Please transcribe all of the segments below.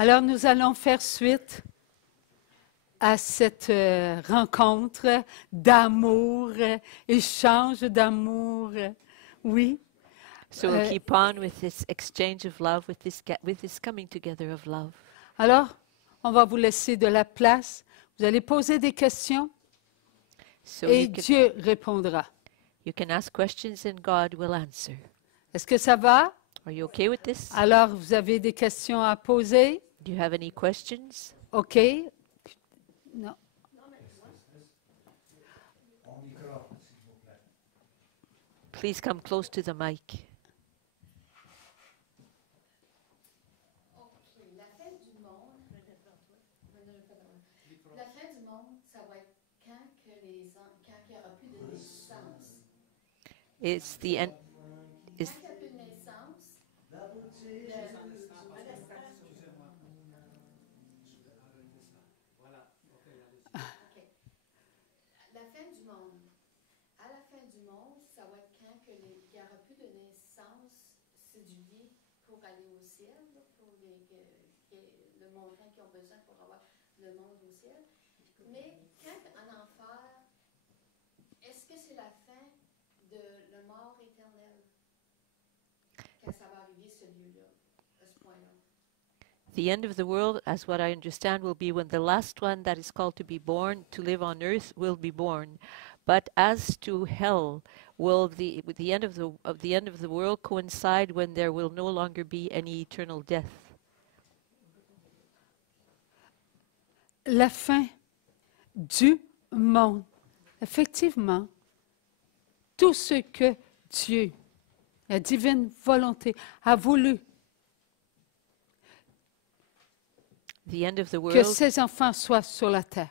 Alors, nous allons faire suite à cette rencontre d'amour, échange d'amour. Oui. So we'll keep on with this exchange of love, with this coming together of love. Alors, on va vous laisser de la place. Vous allez poser des questions et Dieu répondra. You can ask questions and God will answer. Est-ce que ça va? Are you okay with this? Alors, vous avez des questions à poser? Do you have any questions? OK. Non. Please come close to the mic. La fin du monde, ça va être quand il n'y aura plus de naissance. It's the end. Is Quand il n'y a plus de naissance, la fin du monde. À la fin du monde, ça va être quand il n'y aura plus de naissance, c'est du vie pour aller au ciel, pour le montant qu'ils ont besoin pour avoir le monde au ciel. Mais quand en enfer, est-ce que c'est la fin de la mort éternelle? Quand ça va arriver, ce lieu-là, à ce point-là. the end of the world, as what I understand, will be when the last one that is called to be born, to live on earth, will be born. But as to hell, will the end of the world coincide when there will no longer be any eternal death? La fin du monde. Effectivement, tout ce que Dieu, la divine volonté, a voulu The end of the que world ses enfants soient sur la terre.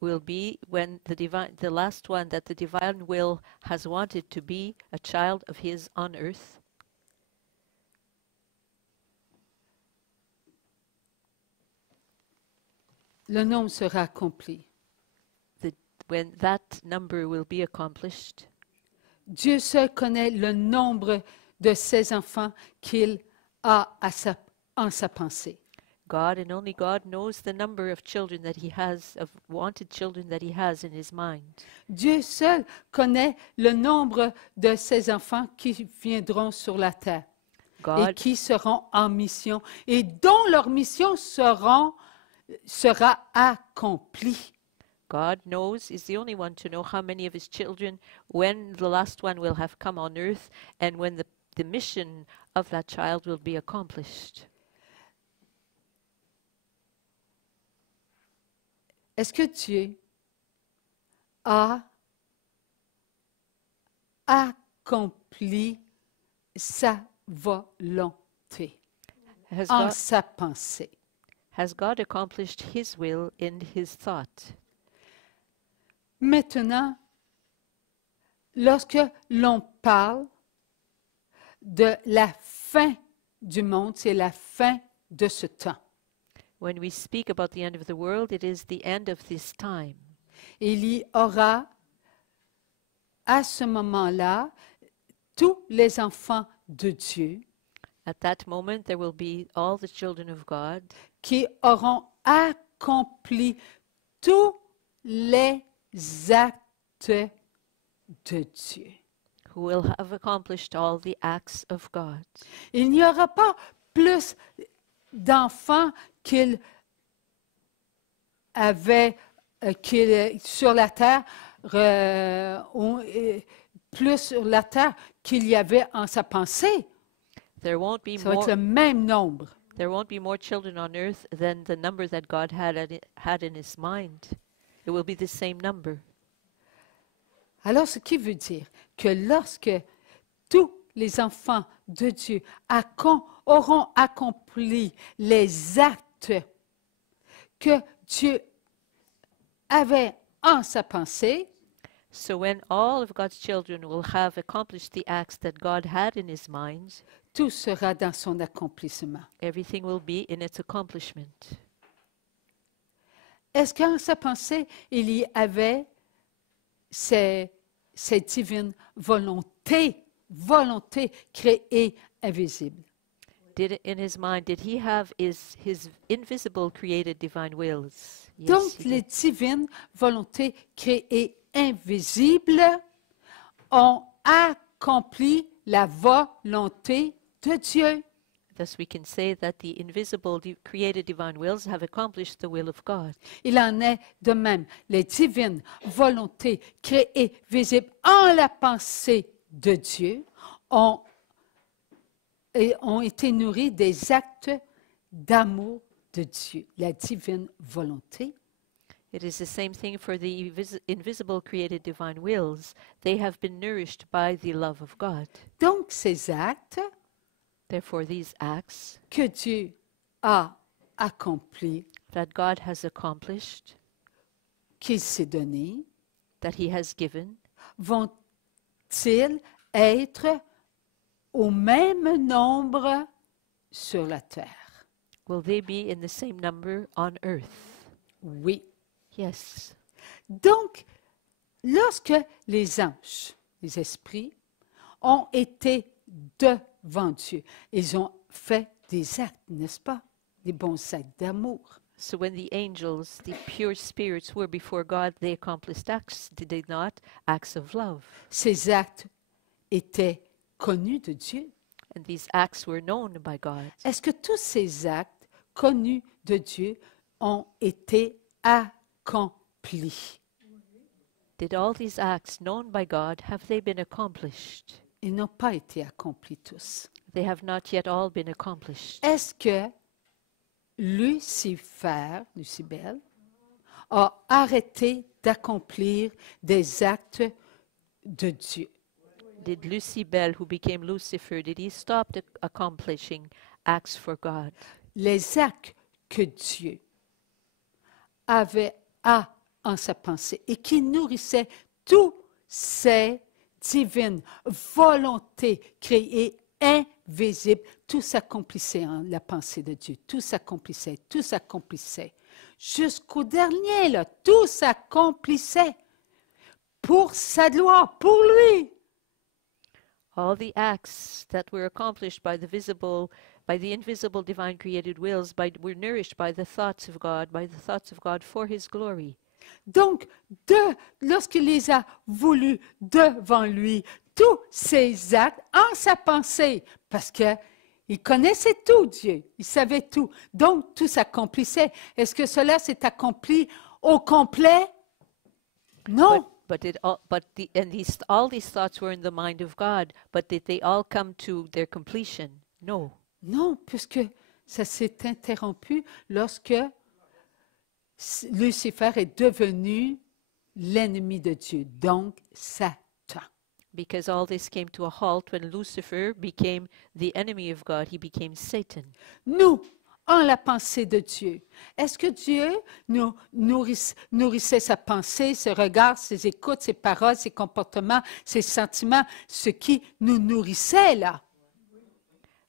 will be when the last one that the divine will has wanted to be a child of his on earth. Le nombre sera accompli. When that number will be accomplished. Dieu seul connaît le nombre de ses enfants qu'il a en sa pensée. God and only God knows the number of children that he has, of wanted children that he has in his mind. Dieu seul connaît le nombre de ses enfants qui viendront sur la terre et qui seront en mission et dont leur mission sera accomplie. God knows, is the only one to know how many of his children, when the last one will have come on earth, and when the mission of that child will be accomplished. Est-ce que Dieu a accompli sa volonté en sa pensée? Has God accomplished his will in his thought? Maintenant, lorsque l'on parle de la fin du monde, c'est la fin de ce temps. When we speak about the end of the world, it is the end of this time. Il y aura à ce moment-là tous les enfants de Dieu At that moment, there will be all the children of God qui auront accompli tous les actes de Dieu. who will have accomplished all the acts of God. Il n'y aura pas plus d'enfants qu'il avait sur la terre, plus sur la terre qu'il y avait en sa pensée. There won't be Ça va être more. le même nombre. There won't be more children on earth than the number that God had in his mind. It will be the same number. Alors, ce qui veut dire que lorsque tous les enfants de Dieu auront accompli les actes que Dieu avait en sa pensée, So when all of God's children will have accomplished the acts that God had in his mind, tout sera dans son accomplissement. everything will be in its accomplishment. Est-ce qu'en sa pensée, il y avait cette divine volonté créée invisible? in his mind, did he have his invisible created divine wills? Yes, Donc, he les did. divines volontés créées invisibles ont accompli la volonté de Dieu. Thus we can say that the invisible created divine wills have accomplished the will of God. Il en est de même. Les divines volontés créées visibles en la pensée de Dieu ont été nourries des actes d'amour de Dieu. La divine volonté. It is the same thing for the invisible created divine wills. They have been nourished by the love of God. Donc, ces actes Therefore, these acts que Dieu a accomplis, that God has accomplished, qu'il s'est donné, that he has given, vont-ils être au même nombre sur la terre? will they be in the same number on earth? Oui. Yes. Donc, lorsque les anges, les esprits, ont été devant Dieu, ils ont fait des actes, n'est-ce pas? Des bons actes d'amour. So when the angels, the pure spirits, were before God, they accomplished acts, did they not? Acts of love. Ces actes étaient connus de Dieu. And these acts were known by God. Est-ce que tous ces actes connus de Dieu ont été accomplis? Did all these acts known by God, have they been accomplished? Ils n'ont pas été accomplis tous. They have not yet all been accomplished. Est-ce que Lucibel, a arrêté d'accomplir des actes de Dieu? Did Lucibel, who became Lucifer, did he stop accomplishing acts for God? Les actes que Dieu a en sa pensée et qui nourrissaient tous ces divines volontés créées invisibles, tout s'accomplissait en la pensée de Dieu, tout s'accomplissait, jusqu'au dernier, là, tout s'accomplissait pour sa gloire, pour lui. All the acts that were accomplished by the invisible divine created wills, were nourished by the thoughts of God for his glory. Donc, lorsqu'il les a voulus devant lui, tous ces actes en sa pensée, parce qu'il connaissait tout, Dieu, il savait tout, donc tout s'accomplissait. Est-ce que cela s'est accompli au complet? Non. All these thoughts were in the mind of God, but did they all come to their completion? No. Non, puisque ça s'est interrompu lorsque Lucifer est devenu l'ennemi de Dieu, donc Satan. Because all this came to a halt when Lucifer became the enemy of God. He became Satan. Nous, en la pensée de Dieu, est-ce que Dieu nous nourrissait sa pensée, ses regards, ses écoutes, ses paroles, ses comportements, ses sentiments, ce qui nous nourrissait là?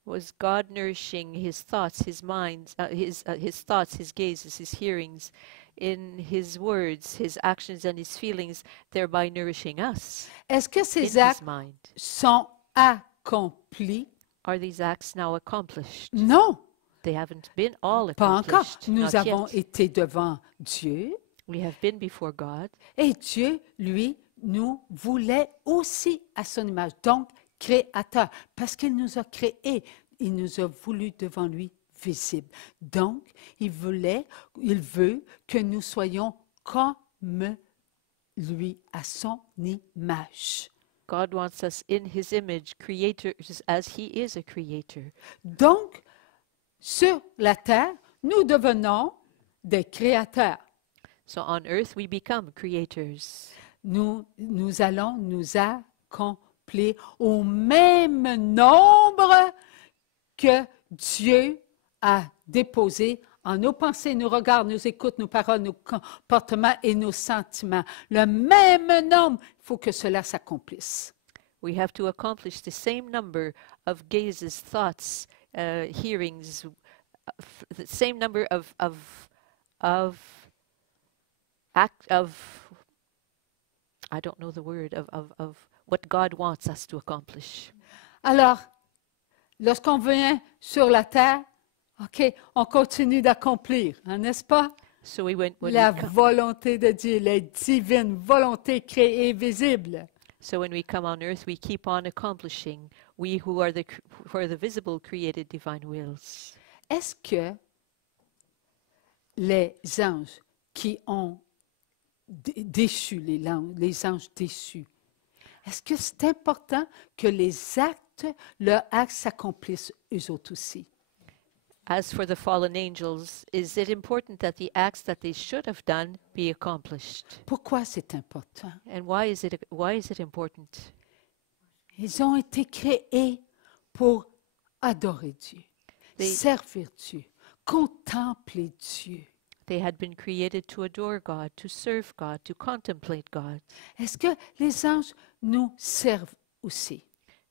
Was God nourishing his thoughts, his minds, his thoughts, his gazes, his hearings, in his words, his actions, and his feelings, thereby nourishing us? Est-ce que ces in actes his mind? sont accomplis? Are these acts now accomplished? Non, They haven't been all pas encore. accomplished. Nous Not avons yet. été devant Dieu We have been before God, et Dieu, lui, nous voulait aussi à son image, donc créateur, parce qu'il nous a créés, il nous a voulu devant lui visible. Donc, il veut que nous soyons comme lui, à son image. God wants us in his image, creators as he is a creator. Donc, sur la terre, nous devenons des créateurs. So on earth we become creators. Nous allons nous accomplir au même nombre que Dieu a déposé en nos pensées, nos regards, nos écoutes, nos paroles, nos comportements et nos sentiments. Le même nombre, il faut que cela s'accomplisse. We have to accomplish the same number of gazes, thoughts, hearings, the same number of I don't know the word, of what God wants us to accomplish. Alors, lorsqu'on vient sur la terre, OK, on continue d'accomplir, hein, n'est-ce pas? So when La we come, volonté de Dieu, la divine volonté créée et visible. so when we come on earth, we keep on accomplishing. We who are the visible, created divine wills. Est-ce que les anges qui ont déchu, les anges déchus, est-ce que c'est important que leurs actes s'accomplissent eux autres aussi? As for the fallen angels, is it important that the acts that they should have done be accomplished? Pourquoi c'est important? And why is it important? Ils ont été créés pour adorer Dieu, They- servir Dieu, contempler Dieu. They had been created to adore God, to serve God, to contemplate God. Est-ce que les anges nous servent aussi?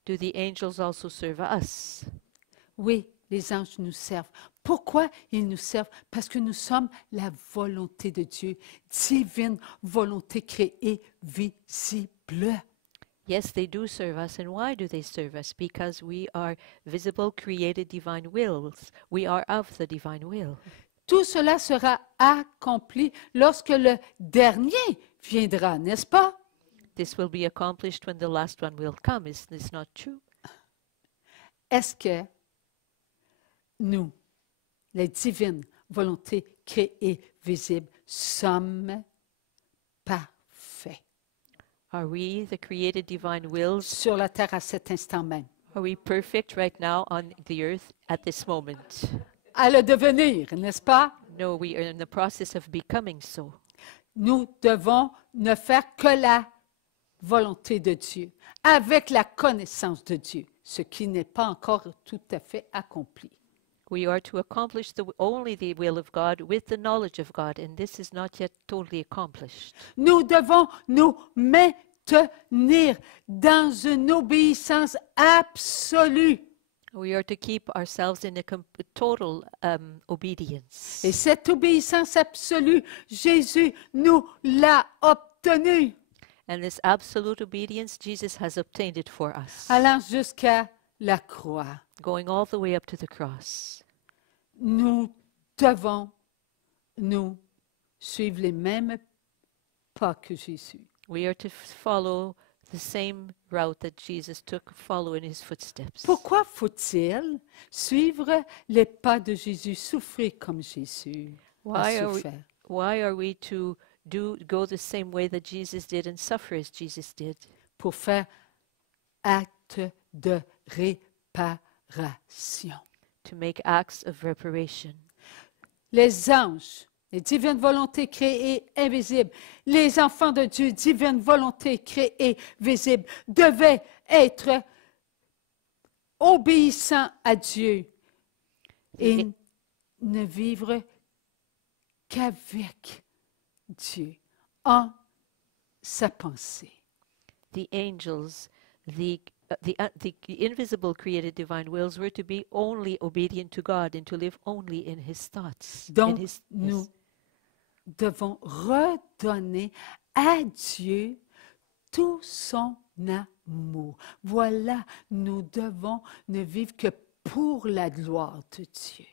Do the angels also serve us? Oui, les anges nous servent. Pourquoi ils nous servent? Parce que nous sommes la volonté de Dieu, divine volonté créée, visible. Yes, they do serve us. And why do they serve us? Because we are visible, created divine wills. We are of the divine will. Tout cela sera accompli lorsque le dernier viendra, n'est-ce pas? This will be accomplished when the last one will come. Is this not true? Est-ce que nous, les divines volontés créées, visibles, sommes parfaits Are we the created divine wills? sur la terre à cet instant même? Are we perfect right now on the earth at this moment? À le devenir, n'est-ce pas? No, we are in the process of becoming so. Nous devons ne faire que la volonté de Dieu, avec la connaissance de Dieu, ce qui n'est pas encore tout à fait accompli. We are to accomplish only the will of God with the knowledge of God, and this is not yet totally accomplished. Nous devons nous maintenir dans une obéissance absolue. We are to keep ourselves in a total obedience. Et cette obéissance absolue, Jésus nous l'a obtenue, And this absolute obedience, Jesus has obtained it for us, allant jusqu'à la croix. going all the way up to the cross. Nous devons nous suivre les mêmes pas que Jésus. We are to follow the same route that Jesus took, follow in his footsteps. Pourquoi faut-il suivre les pas de Jésus, souffrir comme Jésus a Why are we, souffert? why are we to go the same way that Jesus did and suffer as Jesus did? Pour faire acte de réparation. To make acts of reparation. Les anges, les divines volontés créées invisibles, les enfants de Dieu, divine volonté créée visible, devaient être obéissants à Dieu et ne vivre qu'avec Dieu, en sa pensée. The angels, the invisible created divine wills were to be only obedient to God and to live only in his thoughts. Donc, nous devons redonner à Dieu tout son amour. Voilà, nous devons ne vivre que pour la gloire de Dieu.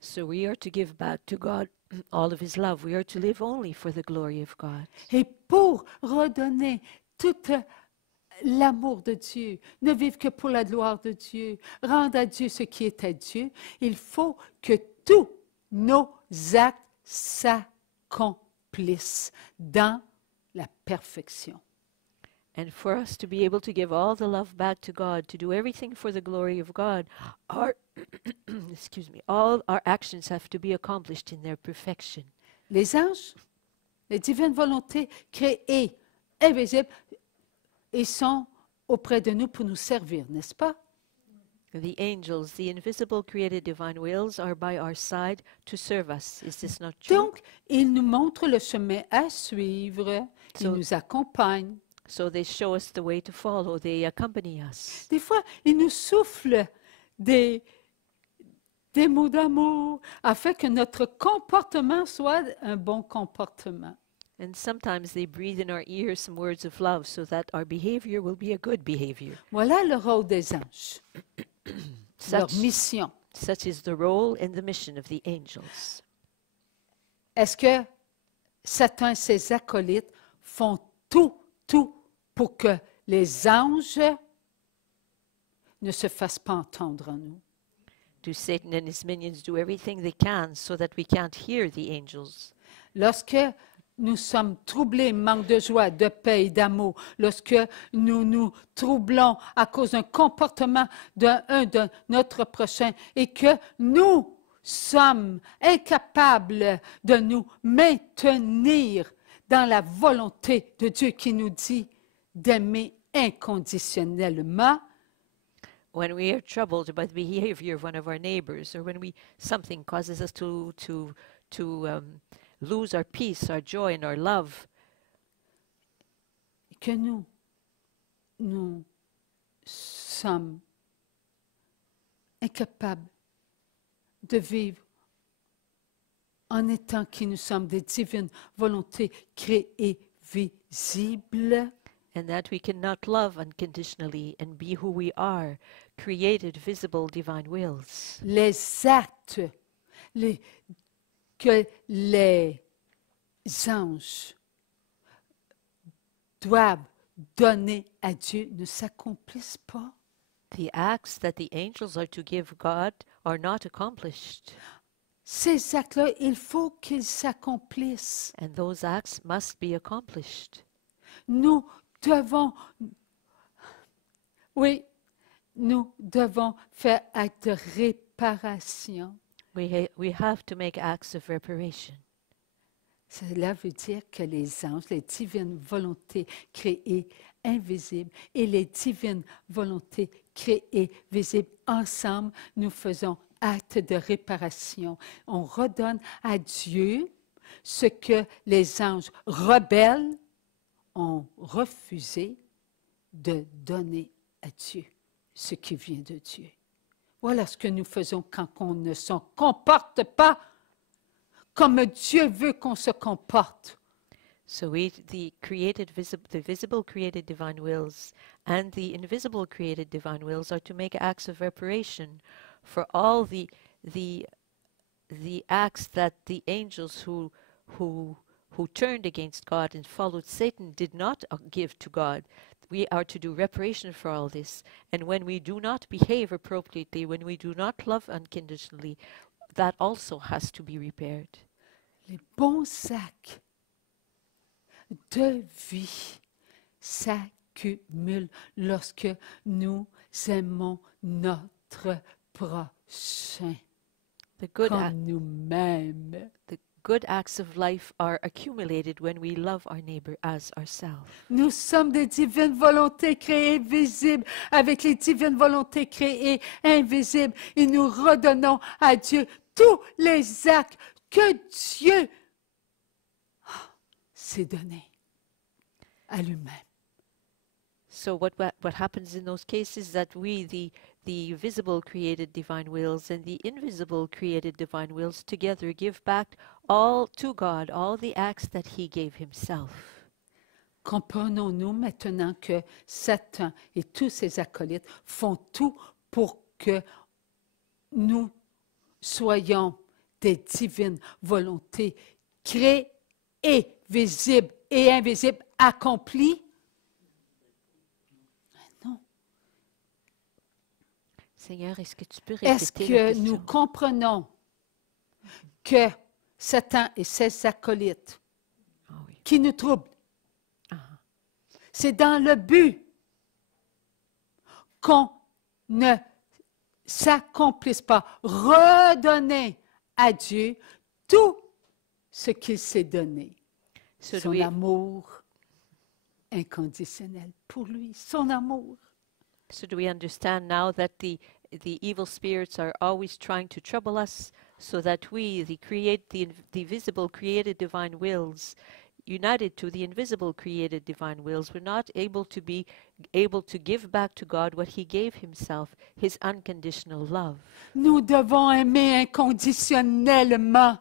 So we are to give back to God all of his love. We are to live only for the glory of God. Et pour redonner tout l'amour de Dieu, ne vivre que pour la gloire de Dieu, rendre à Dieu ce qui est à Dieu, il faut que tous nos actes s'accomplissent dans la perfection. And for us to be able to give all the love back to God, to do everything for the glory of God, all our actions have to be accomplished in their perfection. Les anges, les divines volontés créées, invisibles, ils sont auprès de nous pour nous servir, n'est-ce pas? The angels, the invisible created divine wills, are by our side to serve us. Is this not true? Donc, ils nous montrent le chemin à suivre, ils So- nous accompagnent. So they show us the way to follow. They accompany us. Des fois, ils nous soufflent des mots d'amour afin que notre comportement soit un bon comportement. And sometimes they breathe in our ears some words of love so that our behavior will be a good behavior. Voilà le rôle des anges. leur Such, mission. such is the role and the mission of the angels. Est-ce que Satan et ses acolytes font tout pour que les anges ne se fassent pas entendre en nous? Do Satan and his minions do everything they can so that we can't hear the angels? Lorsque nous sommes troublés, manque de joie, de paix et d'amour, lorsque nous nous troublons à cause d'un comportement de notre prochain et que nous sommes incapables de nous maintenir dans la volonté de Dieu qui nous dit d'aimer inconditionnellement, When we are troubled by the behavior of one of our neighbors, or when something causes us to lose our peace, our joy, and our love, que nous sommes incapables de vivre en étant qui nous sommes des divines volontés créées visibles. and that we cannot love unconditionally and be who we are, created, visible, divine wills. Les actes que les anges doivent donner à Dieu ne s'accomplissent pas. The acts that the angels are to give God are not accomplished, Ces actes-là, il faut qu'ils s'accomplissent. and those acts must be accomplished. Nous devons, nous devons faire acte de réparation. We have to make acts of reparation. Cela veut dire que les anges, les divines volontés créées invisibles et les divines volontés créées visibles, ensemble, nous faisons acte de réparation. On redonne à Dieu ce que les anges rebelles ont refusé de donner à Dieu, ce qui vient de Dieu. Voilà ce que nous faisons quand on ne se comporte pas comme Dieu veut qu'on se comporte. So the visible created divine wills and the invisible created divine wills are to make acts of reparation for all the acts that the angels who turned against God and followed Satan did not give to God. We are to do reparation for all this. And when we do not behave appropriately, when we do not love unconditionally, that also has to be repaired. Les bons actes de vie s'accumulent lorsque nous aimons notre prochain The good, comme nous-mêmes. the good acts of life are accumulated when we love our neighbor as ourselves. Nous sommes des divines volontés créées visibles avec les divines volontés créées invisibles et nous redonnons à Dieu tous les actes que Dieu s'est donné à lui-même. So what happens in those cases is that we, the visible created divine wills and the invisible created divine wills together give back all to God, all the acts that he gave himself. Comprenons-nous maintenant que Satan et tous ses acolytes font tout pour que nous soyons des divines volontés créées, visibles et invisibles, accomplies? Non. Seigneur, est-ce que tu peux Est-ce répéter la que question? nous comprenons que Satan et ses acolytes Ah oui. qui nous troublent, Ah. c'est dans le but qu'on ne s'accomplisse pas, redonner à Dieu tout ce qu'il s'est donné. So do Son we, amour inconditionnel pour lui, son amour. so do we understand now that the evil spirits are always trying to trouble us, so that we, the visible created divine wills, united to the invisible created divine wills, we're not able to give back to God what he gave himself, his unconditional love. Nous devons aimer inconditionnellement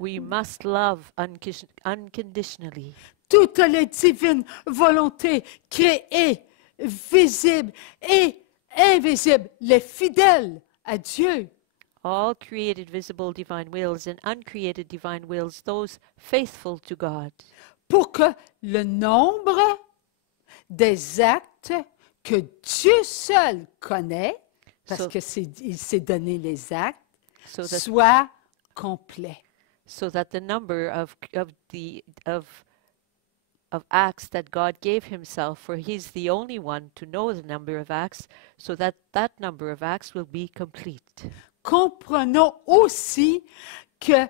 We must love unconditionally toutes les divines volontés créées, visibles et invisibles, les fidèles à Dieu. All created visible divine wills and uncreated divine wills, those faithful to God, Pour que le nombre des actes que Dieu seul connaît, parce So- qu'il s'est donné les actes, so that soit complet. the number of acts that God gave himself, for he's the only one to know the number of acts, so that number of acts will be complete. Comprenons aussi que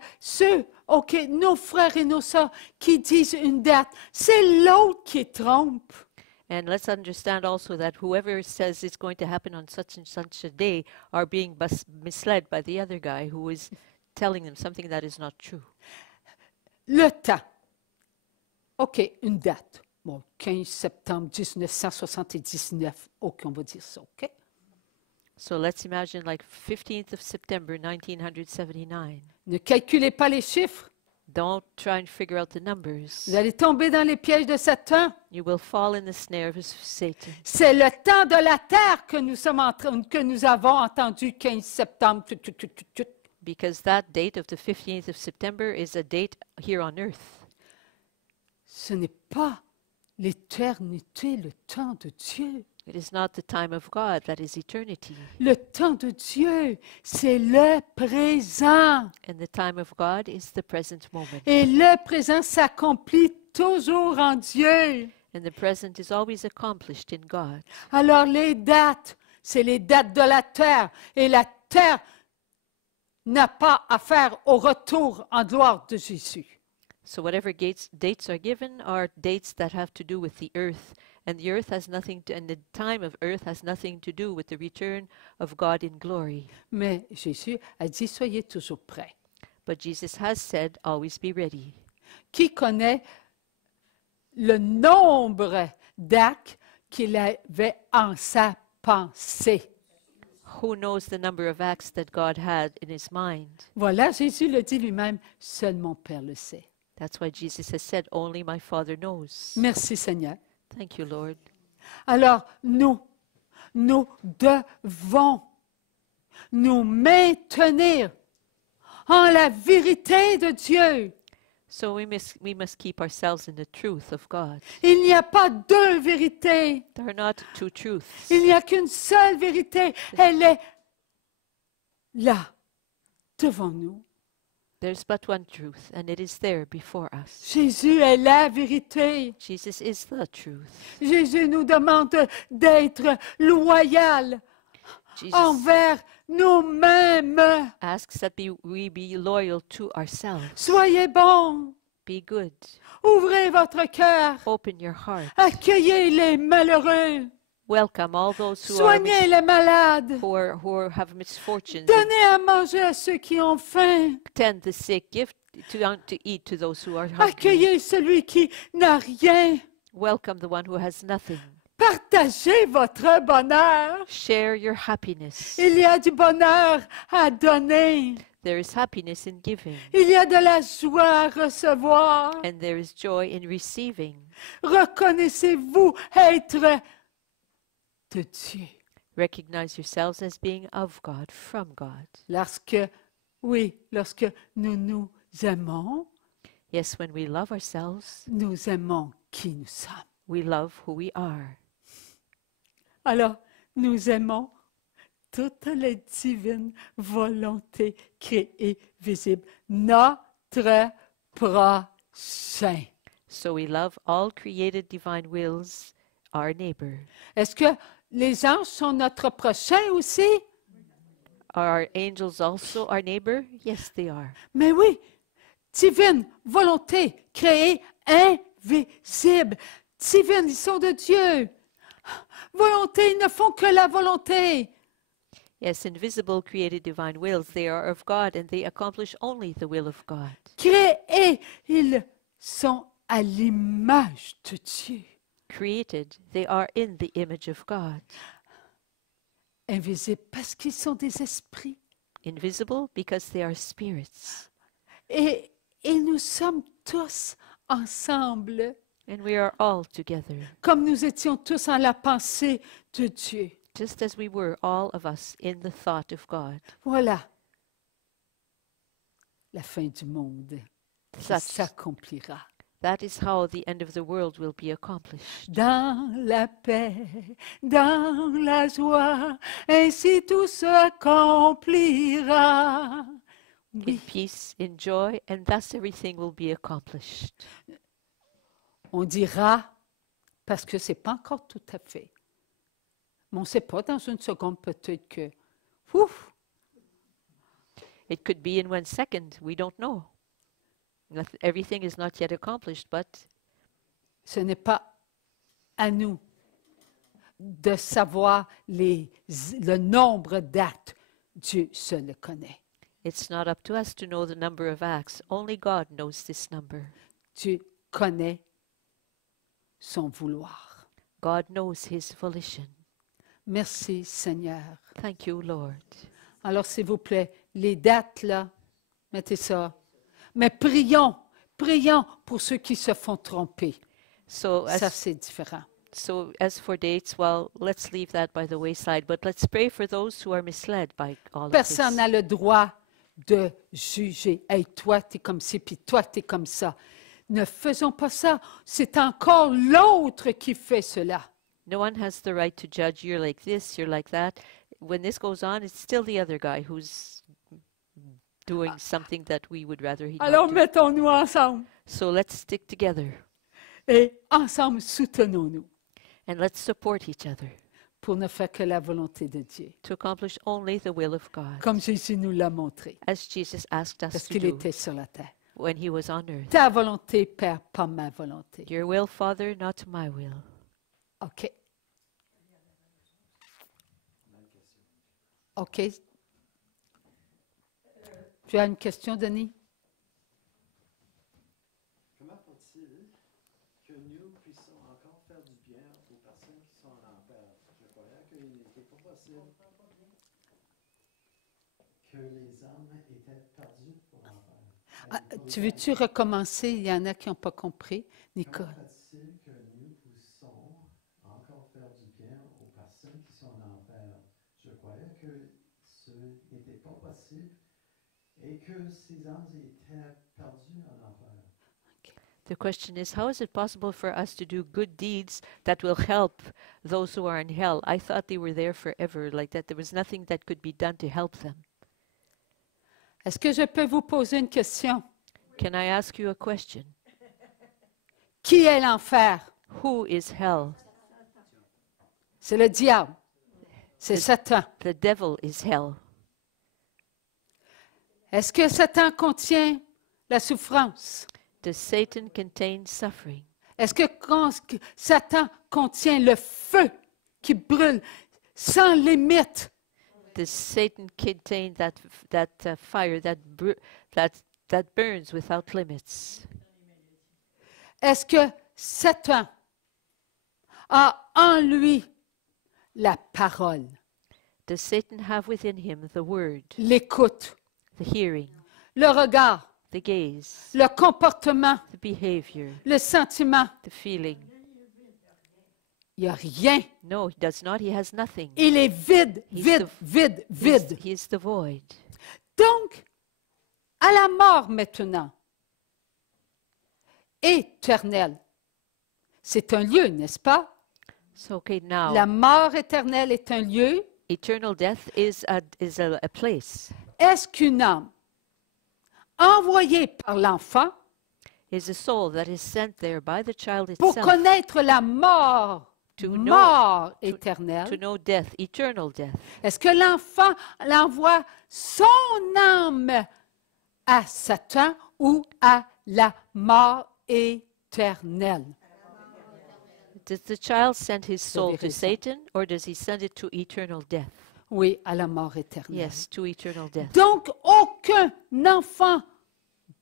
nos frères et nos sœurs qui disent une date, c'est l'autre qui trompe. And let's understand also that whoever says it's going to happen on such and such a day are being misled by the other guy who is telling them something that is not true. Le temps. OK, une date. Bon, 15 septembre 1979. OK, on va dire ça, OK? So let's imagine like 15th of September 1979. Ne calculez pas les chiffres. Don't try and figure out the numbers. Vous allez tomber dans les pièges de Satan. You will fall in the snare of Satan. C'est le temps de la terre que nous avons entendu 15 septembre. Because that date of the 15th of September is a date here on earth. Ce n'est pas l'éternité, le temps de Dieu. It is not the time of God, that is eternity. Le temps de Dieu, c'est le présent. And the time of God is the present moment. Et le présent s'accomplit toujours en Dieu. And the present is always accomplished in God. Alors les dates, c'est les dates de la terre. Et la terre n'a pas affaire au retour en gloire de Jésus. So whatever dates are given are dates that have to do with the earth. And the earth has nothing to, and the time of earth has nothing to do with the return of God in glory. Mais Jésus a dit, soyez toujours prêts. But Jesus has said, always be ready. Qui connaît le nombre d'actes qu'il avait en sa pensée? Who knows the number of acts that God had in his mind? Voilà, Jésus le dit lui-même, seul mon Père le sait. That's why Jesus has said, only my Father knows. Merci Seigneur. Thank you, Lord. Alors, nous devons nous maintenir en la vérité de Dieu. So we must keep ourselves in the truth of God. Il n'y a pas deux vérités. There are not two truths. Il n'y a qu'une seule vérité. Elle est là, devant nous. There's but one truth, and it is there before us. Jésus est la vérité. Jesus is the truth. Jésus nous demande d'être loyal Jesus envers nous-mêmes. asks that we be loyal to ourselves. Soyez bons. Be good. Ouvrez votre cœur. Open your heart. Accueillez les malheureux. Welcome all those Soignez les malades. who have misfortunes. Donnez à manger à ceux qui ont faim. Tend the sick. Give to eat to those who are hungry. Accueillez celui qui n'a rien. Welcome the one who has nothing. Partagez votre bonheur. Share your happiness. Il y a du bonheur à donner. There is happiness in giving, Il y a de la joie à recevoir. and there is joy in receiving. Reconnaissez-vous être de Dieu. Recognize yourselves as being of God, from God. Lorsque nous nous aimons, Yes, when we love ourselves, nous aimons qui nous sommes. we love who we are. Alors, nous aimons toute la divine volonté créée, visible, notre prochain. So we love all created divine wills, our neighbor. Est-ce que les anges sont notre prochain aussi? Are our angels also our neighbor? Yes, they are. Mais oui, divine volonté créée, invisible. Divine, ils sont de Dieu. Volonté, ils ne font que la volonté. Yes, invisible created divine wills, they are of God and they accomplish only the will of God. Créés, ils sont à l'image de Dieu. Created, they are in the image of God. Invisibles parce qu'ils sont des esprits. Invisible because they are spirits. Et nous sommes tous ensemble, And we are all together, comme nous étions tous en la pensée de Dieu. just as we were, all of us, in the thought of God. Voilà la fin du monde qui Such, s'accomplira. that is how the end of the world will be accomplished. Dans la paix, dans la joie, ainsi tout s'accomplira. In Oui, peace, in joy, and thus everything will be accomplished. on dira, parce que ce n'est pas encore tout à fait. Mais on ne sait pas, dans une seconde, peut-être que, ouf, It could be in 1 second, we don't know. Everything is not yet accomplished, but ce n'est pas à nous de savoir le nombre d'actes. Dieu seul le connaît. it's not up to us to know the number of acts. Only God knows this number. Dieu connaît son vouloir. God knows His volition. Merci, Seigneur. Thank you, Lord. Alors, s'il vous plaît, les dates, là, mettez ça. Mais prions pour ceux qui se font tromper. So Ça, as, c'est différent. so as for dates, well, let's leave that by the wayside, but let's pray for those who are misled by all of Personne this. n'a le droit de juger. Hey, toi, tu es comme ci, puis toi, tu es comme ça. Ne faisons pas ça. C'est encore l'autre qui fait cela. No one has the right to judge. You're like this, you're like that. When this goes on, it's still the other guy who's doing something that we would rather he Alors, not do. mettons-nous ensemble So let's stick together et ensemble, soutenons-nous and let's support each other pour ne faire que la volonté de Dieu, to accomplish only the will of God, comme Jésus nous l'a montré, as Jesus asked us parce to qu'il do était sur la terre. when he was on earth. Ta volonté, Père, pas ma volonté. Your will, Father, not my will. OK. OK. Tu as une question, Denis? Comment faut-il que nous puissions encore faire du bien aux personnes qui sont en enfer? Je croyais qu'il n'était pas possible que les âmes étaient perdues pour l'enfer. Ah, tu veux-tu recommencer? Il y en a qui n'ont pas compris. Nicole. Comment faut-il que nous puissions encore faire du bien aux personnes qui sont en enfer? Je croyais que ce n'était pas possible et que ces âmes étaient perdues en enfer. The question is, how is it possible for us to do good deeds that will help those who are in hell? I thought they were there forever, like that there was nothing that could be done to help them. Est-ce que je peux vous poser une question? Can I ask you a question? Qui est l'enfer? Who is hell? C'est le diable. C'est Satan. The devil is hell. Est-ce que Satan contient la souffrance? Does Satan contain suffering? Est-ce que Satan contient le feu qui brûle sans limite? Does Satan contain that fire that burns without limits? Est-ce que Satan a en lui la parole, Does Satan have within him the word, l'écoute, the hearing, le regard, the gaze, le comportement, the behavior, le sentiment? the feeling? Il n'y a rien. No, he does not. He has nothing. Il est vide, He's vide, the- vide, vide. He is the void. Donc, à la mort maintenant, éternelle, c'est un lieu, n'est-ce pas? So, okay, now, La mort éternelle est un lieu. eternal death is a place, Est-ce qu'une âme envoyée par l'enfant is a soul that is sent there by the child pour itself connaître la mort, To know- mort to éternelle, know death, eternal death. est-ce que l'enfant l'envoie son âme à Satan ou à la mort éternelle? Does the child send his soul to vérité. Satan or does he send it to eternal death? Oui, à la mort éternelle. Yes, to eternal death. Donc, aucun enfant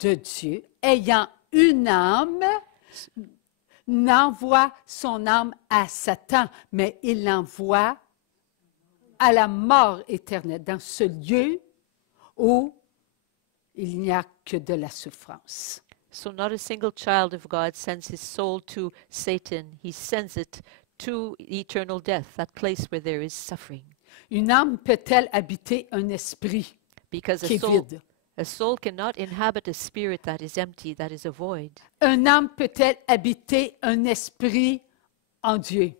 de Dieu ayant une âme n'envoie son âme à Satan, mais il l'envoie à la mort éternelle, dans ce lieu où il n'y a que de la souffrance. So not a single child of God sends his soul to Satan. He sends it to eternal death, that place where there is suffering. Une âme peut-elle habiter un esprit Because qui est vide? a soul cannot inhabit a spirit that is empty, that is a void. Un âme peut-elle habiter un esprit en Dieu?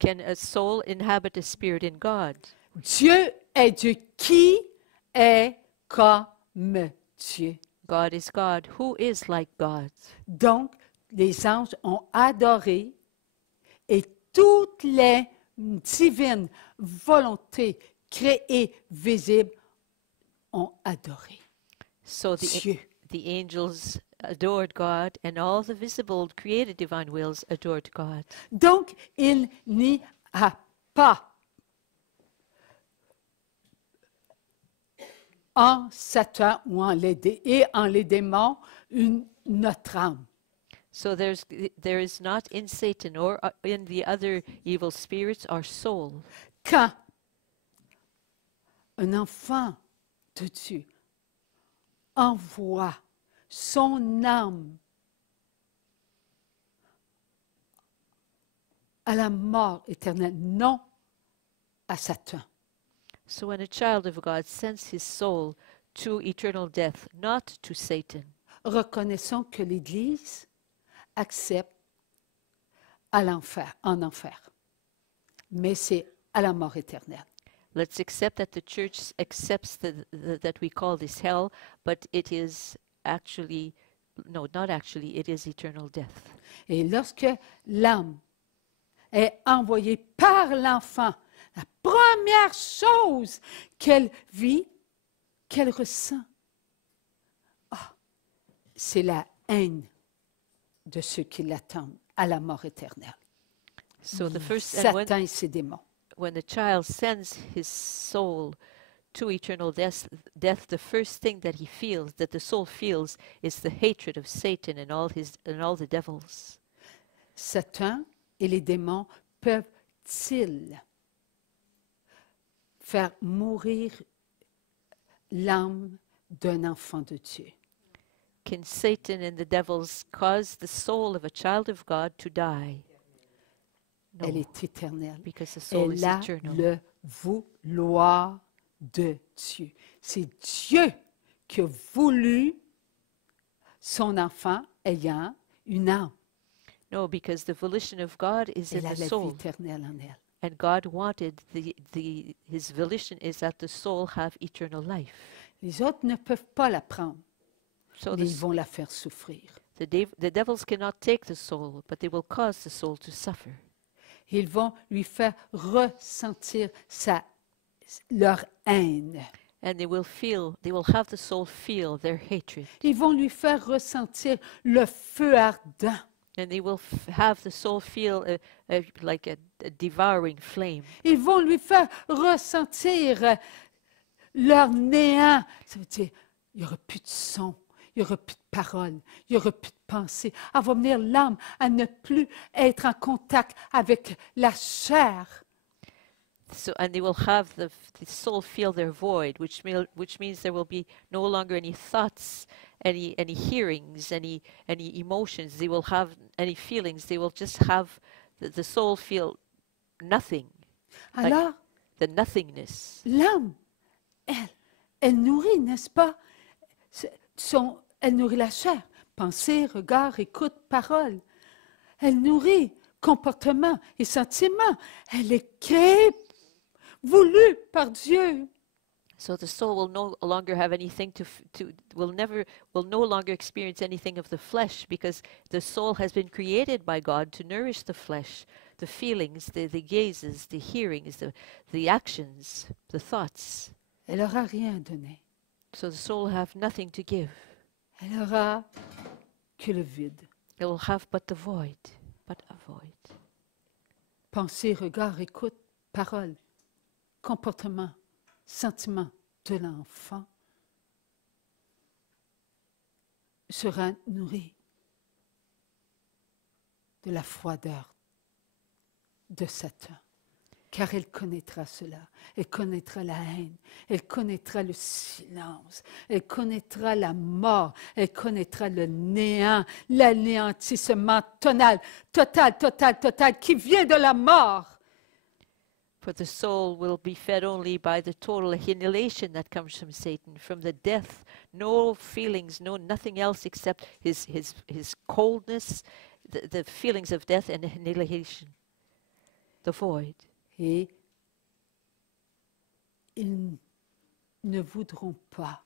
Can a soul inhabit a spirit in God? Dieu est Dieu. Qui est comme Dieu? God is God. Who is like God? Donc, les anges ont adoré et toutes les divines volontés créées, visibles, ont adoré So Dieu. the angels adored God, and all the visible created divine wills adored God. Donc, il n'y a pas en Satan ou en les démons notre âme. So there is not in Satan or in the other evil spirits our soul. Quand un enfant de Dieu envoie son âme à la mort éternelle, non à Satan. So when a child of God sends his soul to eternal death, not to Satan, Reconnaissons que l'Église accepte à l'enfer, en enfer, mais c'est à la mort éternelle. let's accept that the church accepts that we call this hell, but it is actually, no, not actually, it is eternal death. Et lorsque l'âme est envoyée par l'enfant, la première chose qu'elle vit, qu'elle ressent, c'est la haine de ceux qui l'attendent à la mort éternelle. So the first, and Satan et ses démons. when the child sends his soul to eternal death, the first thing that he feels, that the soul feels, is the hatred of Satan and all the devils. Satan et les démons peuvent-ils faire mourir l'âme d'un enfant de Dieu? Can Satan and the devils cause the soul of a child of God to die? No, Elle est éternelle. because the soul is Elle a eternal. le vouloir de Dieu. C'est Dieu qui a voulu son enfant ayant une âme. No, because the volition of God is in Elle a the la vie soul. éternelle en elle. And God wanted his volition is that the soul have eternal life. Les autres ne peuvent pas la prendre, So mais ils vont la faire souffrir. the devils cannot take the soul, but they will cause the soul to suffer. Ils vont lui faire ressentir leur haine. And they will have the soul feel their hatred. Ils vont lui faire ressentir le feu ardent. And they will have the soul feel like a devouring flame. Ils vont lui faire ressentir leur néant. Ça veut dire, il n'y aura plus de son, il n'y aura plus de parole, il n'y aura plus de pensée. Elle va venir l'âme à ne plus être en contact avec la chair. So, and they will have the soul feel their void, which means there will be no longer any thoughts, any hearings, any emotions. They will have any feelings. They will just have the soul feel nothing, like Alors, the nothingness. l'âme, elle nourrit, n'est-ce pas? Elle nourrit la chair. Pensée, regard, écoute, parole. Elle nourrit comportement et sentiment. Elle est créée, voulue par Dieu. So the soul will no longer have anything will no longer experience anything of the flesh, because the soul has been created by God to nourish the flesh, the feelings, the gazes, the hearings, the actions, the thoughts. Elle n'aura rien à donner. So the soul will have nothing to give. Elle aura que le vide. It will have but the void, but a void. Pensée, regard, écoute, parole, comportement, sentiment de l'enfant sera nourri de la froideur de Satan. car elle connaîtra cela. Elle connaîtra la haine, elle connaîtra le silence, elle connaîtra la mort, elle connaîtra le néant, l'anéantissement total, qui vient de la mort. For the soul will be fed only by the total annihilation that comes from Satan, from the death, no feelings, no nothing else except his coldness, the feelings of death and annihilation, the void. Et ils ne voudront pas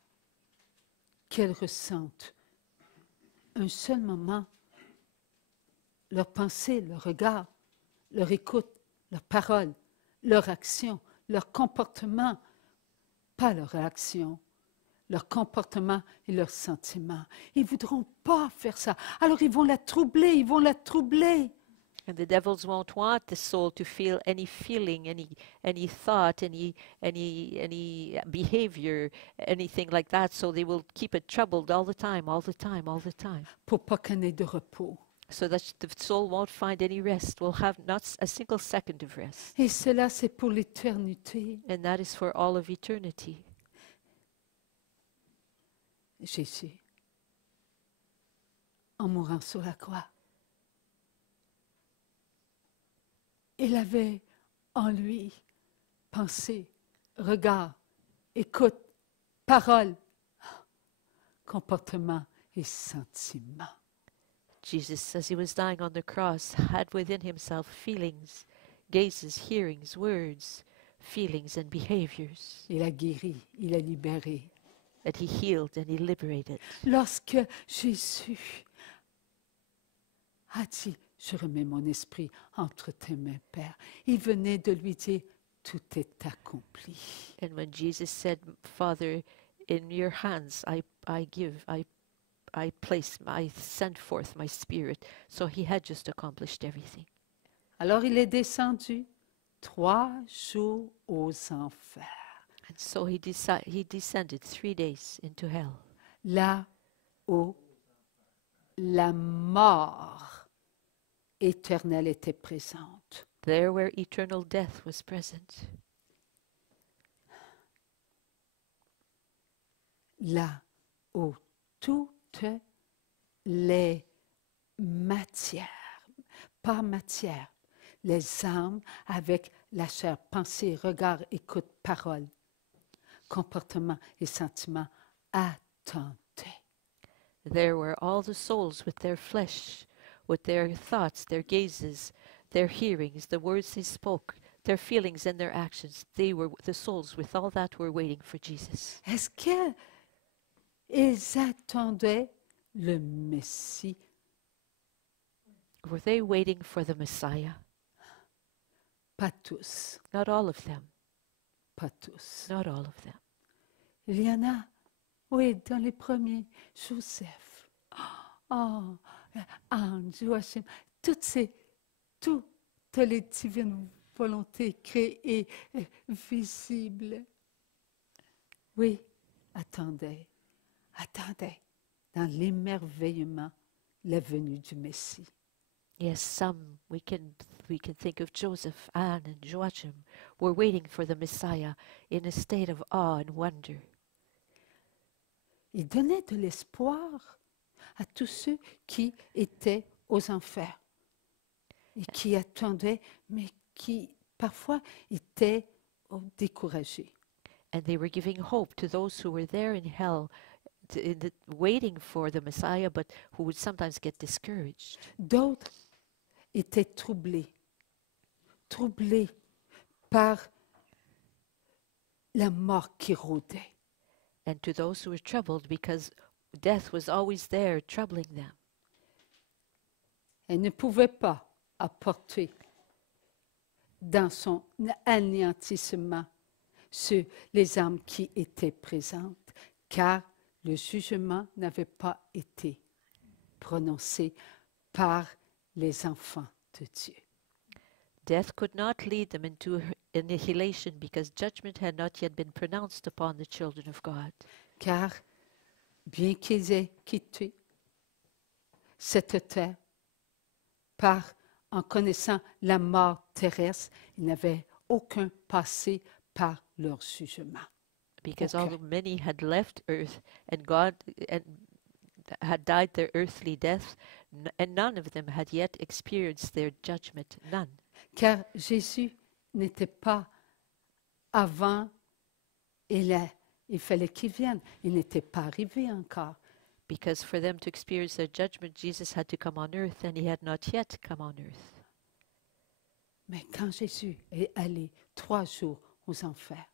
qu'elle ressente un seul moment leur pensée, leur regard, leur écoute, leur parole, leur action, leur comportement, pas leur réaction, leur comportement et leurs sentiments. Ils ne voudront pas faire ça. Alors ils vont la troubler, ils vont la troubler. And the devils won't want the soul to feel any feeling, any thought, any behavior, anything like that. So they will keep it troubled all the time. Pour pas qu'elle n'ait de repos. So that the soul won't find any rest, will have not a single second of rest. Et cela, c'est pour l'éternité. And that is for all of eternity. Jésus, en mourant sur la croix, il avait en lui pensée, regard, écoute, parole, comportement et sentiment. Jesus, as he was dying on the cross, had within himself feelings, gazes, hearings, words, feelings and behaviors. Il a guéri, il a libéré. That he healed and he liberated. Lorsque Jésus a dit, je remets mon esprit entre tes mains, Père, il venait de lui dire, tout est accompli. And when Jesus said, Father, in your hands I send forth my spirit. So he had just accomplished everything. Alors il est descendu 3 jours aux enfers. And so he descended 3 days into hell. Là où la mort éternelle était présente. There where eternal death was present. Là où toutes les matières, pas matière, les âmes avec la chair, pensée, regard, écoute, parole, comportement et sentiments attendaient. There were all the souls with their flesh, with their thoughts, their gazes, their hearings, the words they spoke, their feelings and their actions. They were the souls with all that were waiting for Jesus. Est-ce qu'ils attendaient le Messie? Were they waiting for the Messiah? Pas tous, Not all of them. pas tous. Not all of them. Il y en a, oui, dans les premiers, Joseph, Anne, Joachim, toutes les divines volontés créées, visibles. Oui, attendez dans l'émerveillement la venue du Messie. Yes, some we can think of Joseph, Anne, and Joachim were waiting for the Messiah in a state of awe and wonder. Il donnait de l'espoir à tous ceux qui étaient aux enfers et qui attendaient, mais qui parfois étaient découragés. And they were giving hope to those who were there in hell, waiting for the Messiah, but who would sometimes get discouraged. D'autres étaient troublés par la mort qui rôdait. And to those who were troubled because death was always there troubling them. Elle ne pouvait pas apporter dans son anéantissement les âmes qui étaient présentes, car le jugement n'avait pas été prononcé par les enfants de Dieu. Death could not lead them into annihilation because judgment had not yet been pronounced upon the children of God. Car, bien qu'ils aient quitté cette terre, en connaissant la mort terrestre, ils n'avaient aucun passé par leur jugement. Because Okay. although many had left earth and God and had died their earthly death, and none of them had yet experienced their judgment. None. Car Jésus n'était pas avant et là, il fallait qu'il vienne. Il n'était pas arrivé encore. Because for them to experience their judgment, Jesus had to come on earth, and he had not yet come on earth. Mais quand Jésus est allé 3 jours aux enfers,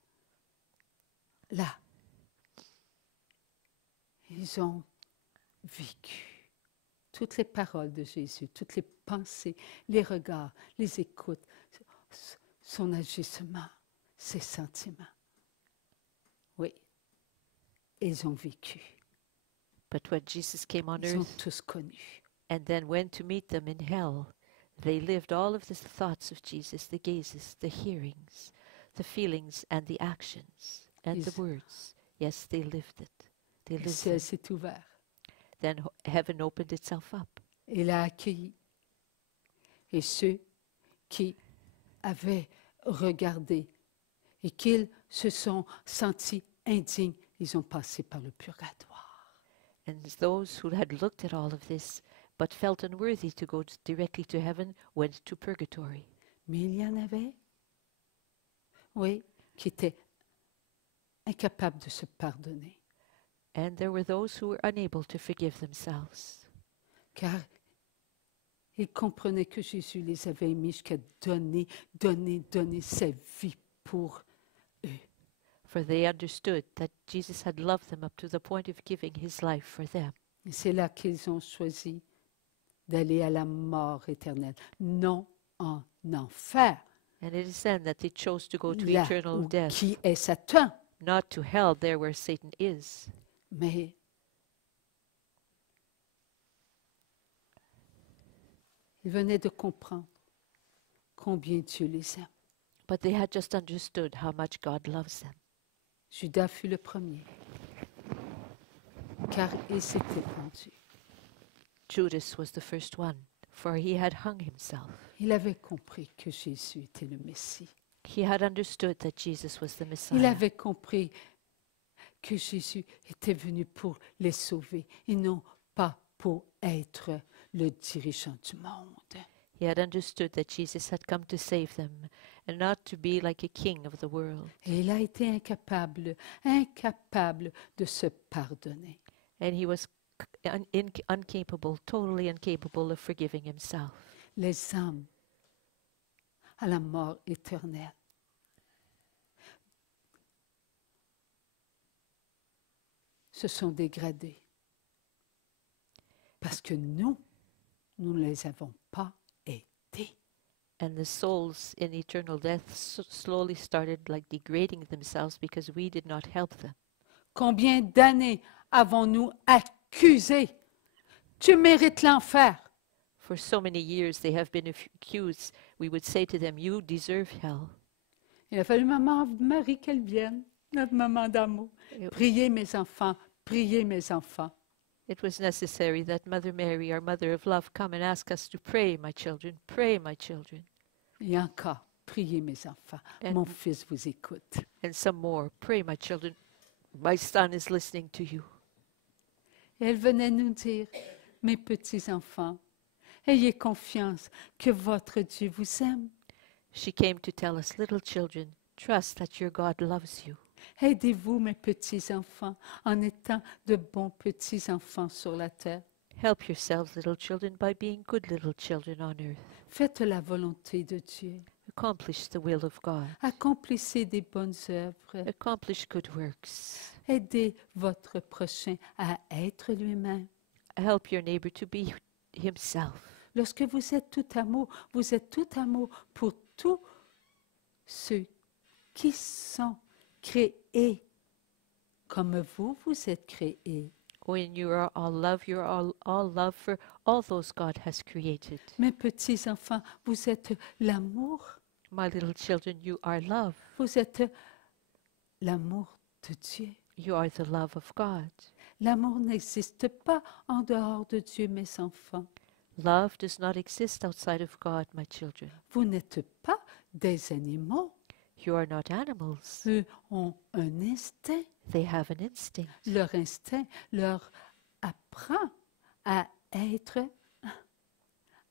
là, ils ont vécu toutes les paroles de Jésus, toutes les pensées, les regards, les écoutes, son agissement, ses sentiments. Oui, ils ont vécu. But when Jesus came on Ils ont earth tous connu. and then went to meet them in hell, they lived all of the thoughts of Jesus, the gazes, the hearings, the feelings, and the actions, and the Ils- words. Yes, they lived it. They Le lived ciel it. s'est ouvert. Then heaven opened itself up. Il a accueilli. Et ceux qui avaient regardé et qu'ils se sont sentis indignes, ils ont passé par le purgatoire. And those who had looked at all of this but felt unworthy to go directly to heaven went to purgatory. Mais il y en avait, oui, qui étaient incapables de se pardonner, And there were those who were unable to forgive themselves, car ils comprenaient que Jésus les avait aimés jusqu'à donner sa vie pour eux. for they understood that Jesus had loved them up to the point of giving his life for them. Et c'est là qu'ils ont choisi d'aller à la mort éternelle, non en enfer, And it is then that they chose to go to là eternal où death, qui est Satan. not to hell, there where Satan is. Mais ils venaient de comprendre combien Dieu les aime. But they had just understood how much God loves them. Judas fut le premier, car il s'était rendu. Judas was the first one, for he had hung himself. Il avait compris que Jésus était le Messie. He had understood that Jesus was the Il Messiah. avait compris que Jésus était venu pour les sauver et non pas pour être le dirigeant du monde. He had understood that Jesus had come to save them and not to be like a king of the world. Et il a été incapable de se pardonner. And he was incapable, totally incapable of forgiving himself. Les âmes à la mort éternelle se sont dégradées parce que nous ne les avons pas été. And the souls in eternal death slowly started like degrading themselves because we did not help them. Combien d'années avons-nous accusé? Tu mérites l'enfer. For so many years they have been accused. We would say to them, you deserve hell. Il a fallu maman Marie qu'elle vienne, notre maman d'amour. Priez mes enfants, priez mes enfants. It was necessary that Mother Mary, our mother of love, come and ask us to pray, my children, pray, my children. Et encore, priez mes enfants. And- Mon fils vous écoute. And some more, pray, my children. My son is listening to you. Et elle venait nous dire, mes petits enfants, ayez confiance que votre Dieu vous aime. She came to tell us, little children, trust that your God loves you. Aidez-vous, mes petits enfants, en étant de bons petits enfants sur la terre. Help yourselves, little children, by being good little children on earth. Faites la volonté de Dieu. Accomplish the will of God. Accomplissez des bonnes œuvres. Accomplish good works. Aidez votre prochain à être lui-même. Help your neighbor to be himself. Lorsque vous êtes tout amour pour tous ceux qui sont créés comme vous êtes créés. When you are all love, you are all love for all those God has created. Mes petits enfants, vous êtes l'amour. My little children, you are love. Vous êtes l'amour de Dieu. You are the love of God. L'amour n'existe pas en dehors de Dieu, mes enfants. Love does not exist outside of God, my children. Vous n'êtes pas des animaux. You are not animals. Eux ont un instinct. They have an instinct. Leur instinct leur apprend à être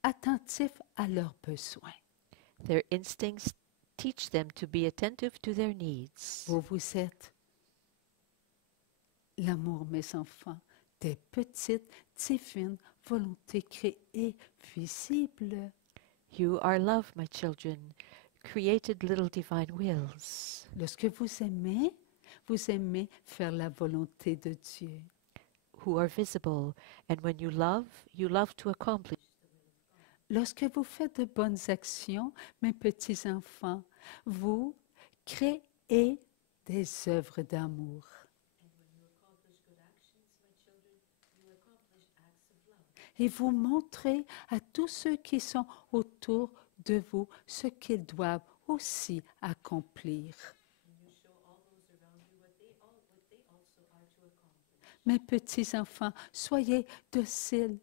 attentifs à leurs besoins. Their instincts teach them to be attentive to their needs. Vous êtes l'amour, mes enfants, des petites, divines volontés créées, visibles. You are love, my children, created little divine wills. Lorsque vous aimez faire la volonté de Dieu. Who are visible, and when you love to accomplish. Lorsque vous faites de bonnes actions, mes petits-enfants, vous créez des œuvres d'amour. Et vous montrez à tous ceux qui sont autour de vous ce qu'ils doivent aussi accomplir. Mes petits-enfants, soyez dociles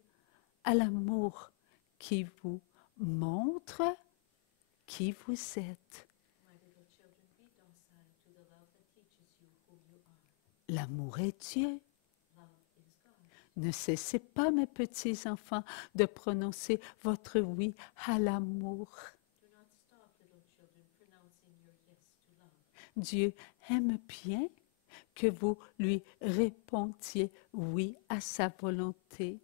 à l'amour qui vous montre qui vous êtes. L'amour est Dieu. Ne cessez pas, mes petits-enfants, de prononcer votre oui à l'amour. Dieu aime bien que vous lui répondiez oui à sa volonté.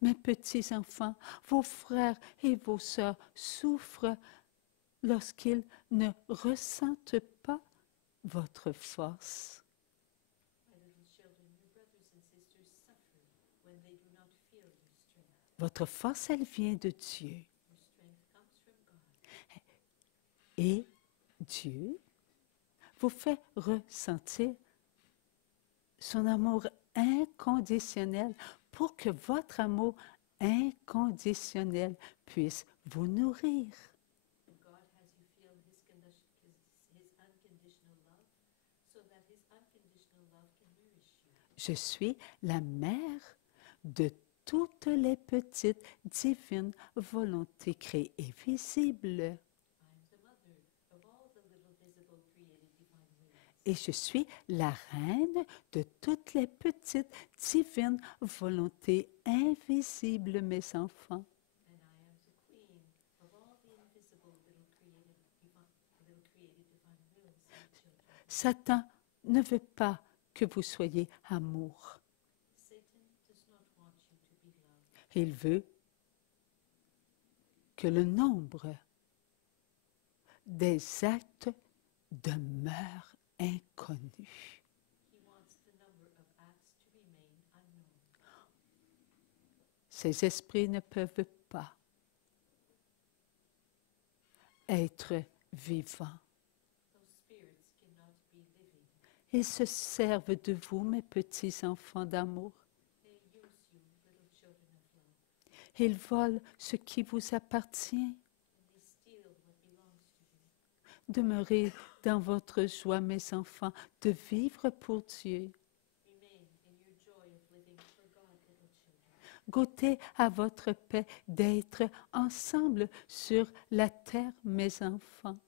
Mes petits-enfants, vos frères et vos sœurs souffrent lorsqu'ils ne ressentent pas votre force. Votre force, elle vient de Dieu. Et Dieu vous fait ressentir son amour inconditionnel pour que votre amour inconditionnel puisse vous nourrir. Je suis la mère de toutes les petites divines volontés créées et visibles. Et je suis la reine de toutes les petites divines volontés invisibles, mes enfants. Satan ne veut pas que vous soyez amour. Il veut que le nombre des actes demeure inconnu. Ces esprits ne peuvent pas être vivants. Ils se servent de vous, mes petits enfants d'amour. Ils volent ce qui vous appartient. Demeurez dans votre joie, mes enfants, de vivre pour Dieu. Goûtez à votre paix d'être ensemble sur la terre, mes enfants.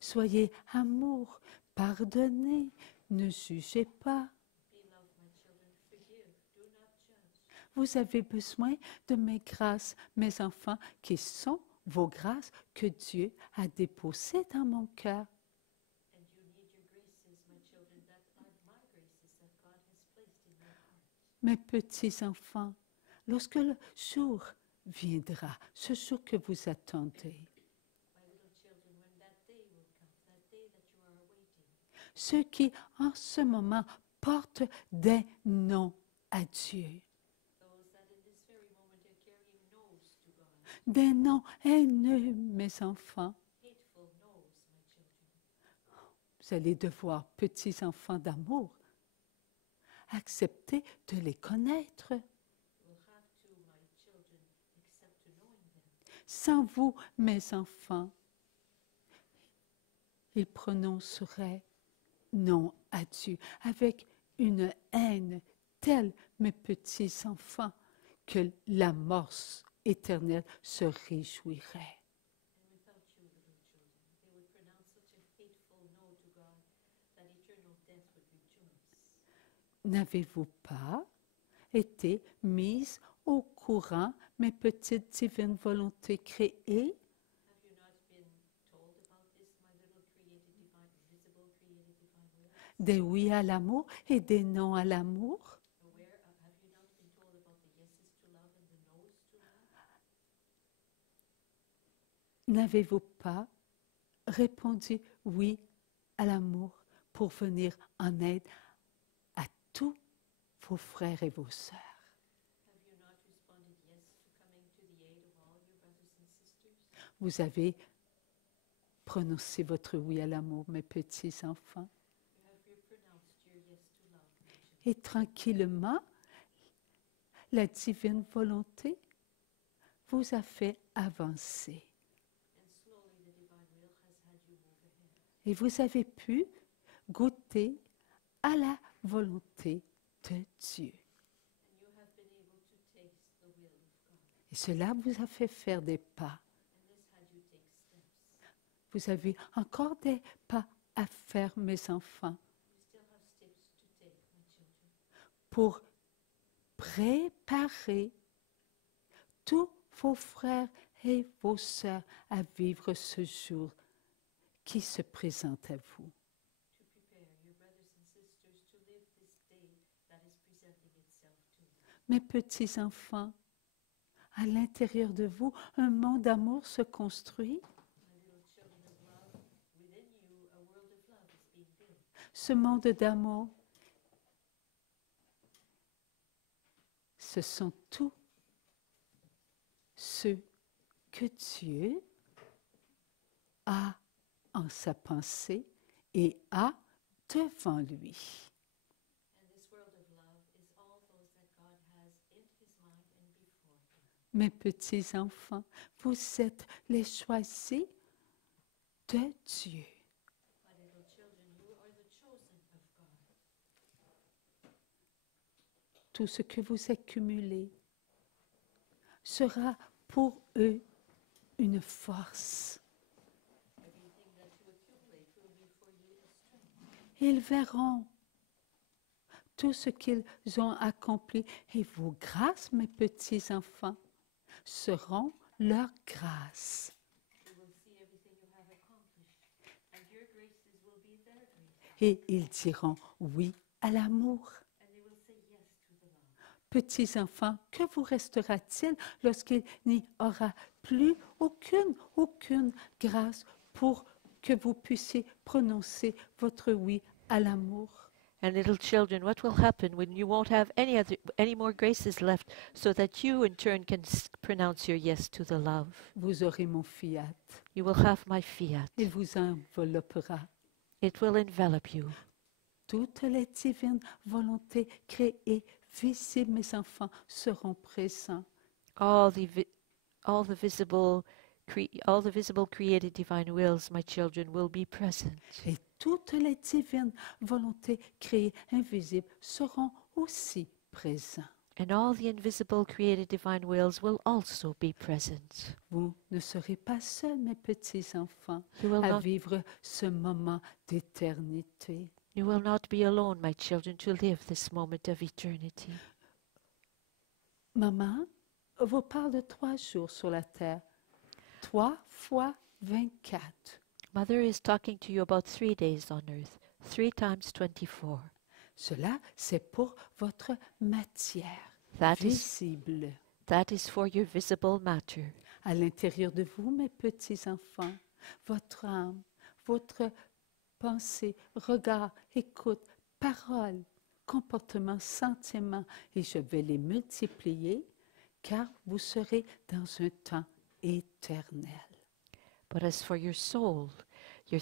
Soyez amour, pardonnez, ne jugez pas. Vous avez besoin de mes grâces, mes enfants, qui sont vos grâces que Dieu a déposées dans mon cœur. Mes petits enfants, lorsque le jour viendra, ce jour que vous attendez, ceux qui en ce moment portent des noms à Dieu, des noms haineux, mes enfants. Vous allez devoir, petits enfants d'amour, accepter de les connaître. Sans vous, mes enfants, ils prononceraient non à Dieu avec une haine telle, mes petits enfants, que l'amorce éternelle se réjouirait. And without you, little children, they would pronounce such a hateful no to God that eternal death would rejoice. N'avez-vous pas été mise au courant, mes petites divines volontés créées, Have you not been told about this, my little created divine, visible created divine will? des oui à l'amour et des non à l'amour? Aware of, have you not been told about the yeses to love and the nos to love? N'avez-vous pas répondu oui à l'amour pour venir en aide à tous vos frères et vos sœurs? Have you not responded yes to coming to the aid of all your brothers and sisters? Vous avez prononcé votre oui à l'amour, mes petits enfants. You pronounced your yes to love, my children. Et tranquillement, la divine volonté vous a fait avancer. And slowly the divine will has had you move ahead. Et vous avez pu goûter à la volonté de Dieu. And you have been able to taste the will of God. Et cela vous a fait faire des pas. And this had you take steps. Vous avez encore des pas à faire, mes enfants, You still have steps to take, my children, pour préparer tous vos frères et vos sœurs à vivre ce jour qui se présente à vous. to prepare your brothers and sisters to live this day that is presenting itself to you. Mes petits enfants, à l'intérieur de vous, un monde d'amour se construit. My little children of love, within you a world of love is being built. Ce monde d'amour, ce sont tous ceux que Dieu a en sa pensée et a devant lui. And this world of love is all those that God has in his mind and before him. Mes petits enfants, vous êtes les choisis de Dieu. My little children, you are the chosen of God. Tout ce que vous accumulez sera pour eux une force. Everything that you accumulate will be for you a strength. Ils verront tout ce qu'ils ont accompli et vos grâces, mes petits enfants, seront leur grâce. You will see everything you have accomplished, and your graces will be their grace. Et ils diront oui à l'amour. And they will say yes to the love. Petits enfants, que vous restera-t-il lorsqu'il n'y aura plus aucune grâce pour que vous puissiez prononcer votre oui à l'amour? And little children, what will happen when you won't have any more graces left, so that you in turn can pronounce your yes to the love? Vous aurez mon fiat. You will have my fiat. Il vous enveloppera. It will envelop you. Toutes les divines volontés créées, visibles, mes enfants, seront présents. All the visible created divine wills, my children, will be present. Et toutes les divines volontés créées, invisibles, seront aussi présents. And all the invisible created divine wills will also be present. Vous ne serez pas seuls, mes petits enfants, You will à not, vivre ce moment d'éternité. you will not be alone, my children, to live this moment of eternity. Maman vous parle de 3 jours sur la terre. 3 fois 24. Mother is talking to you about 3 days on earth, 3 times 24. Cela, c'est pour votre matière That is, visible. that is for your visible matter. À l'intérieur de vous, mes petits enfants, votre âme, votre pensée, regard, écoute, parole, comportement, sentiment, et je vais les multiplier, car vous serez dans un temps éternel. But as for your soul, your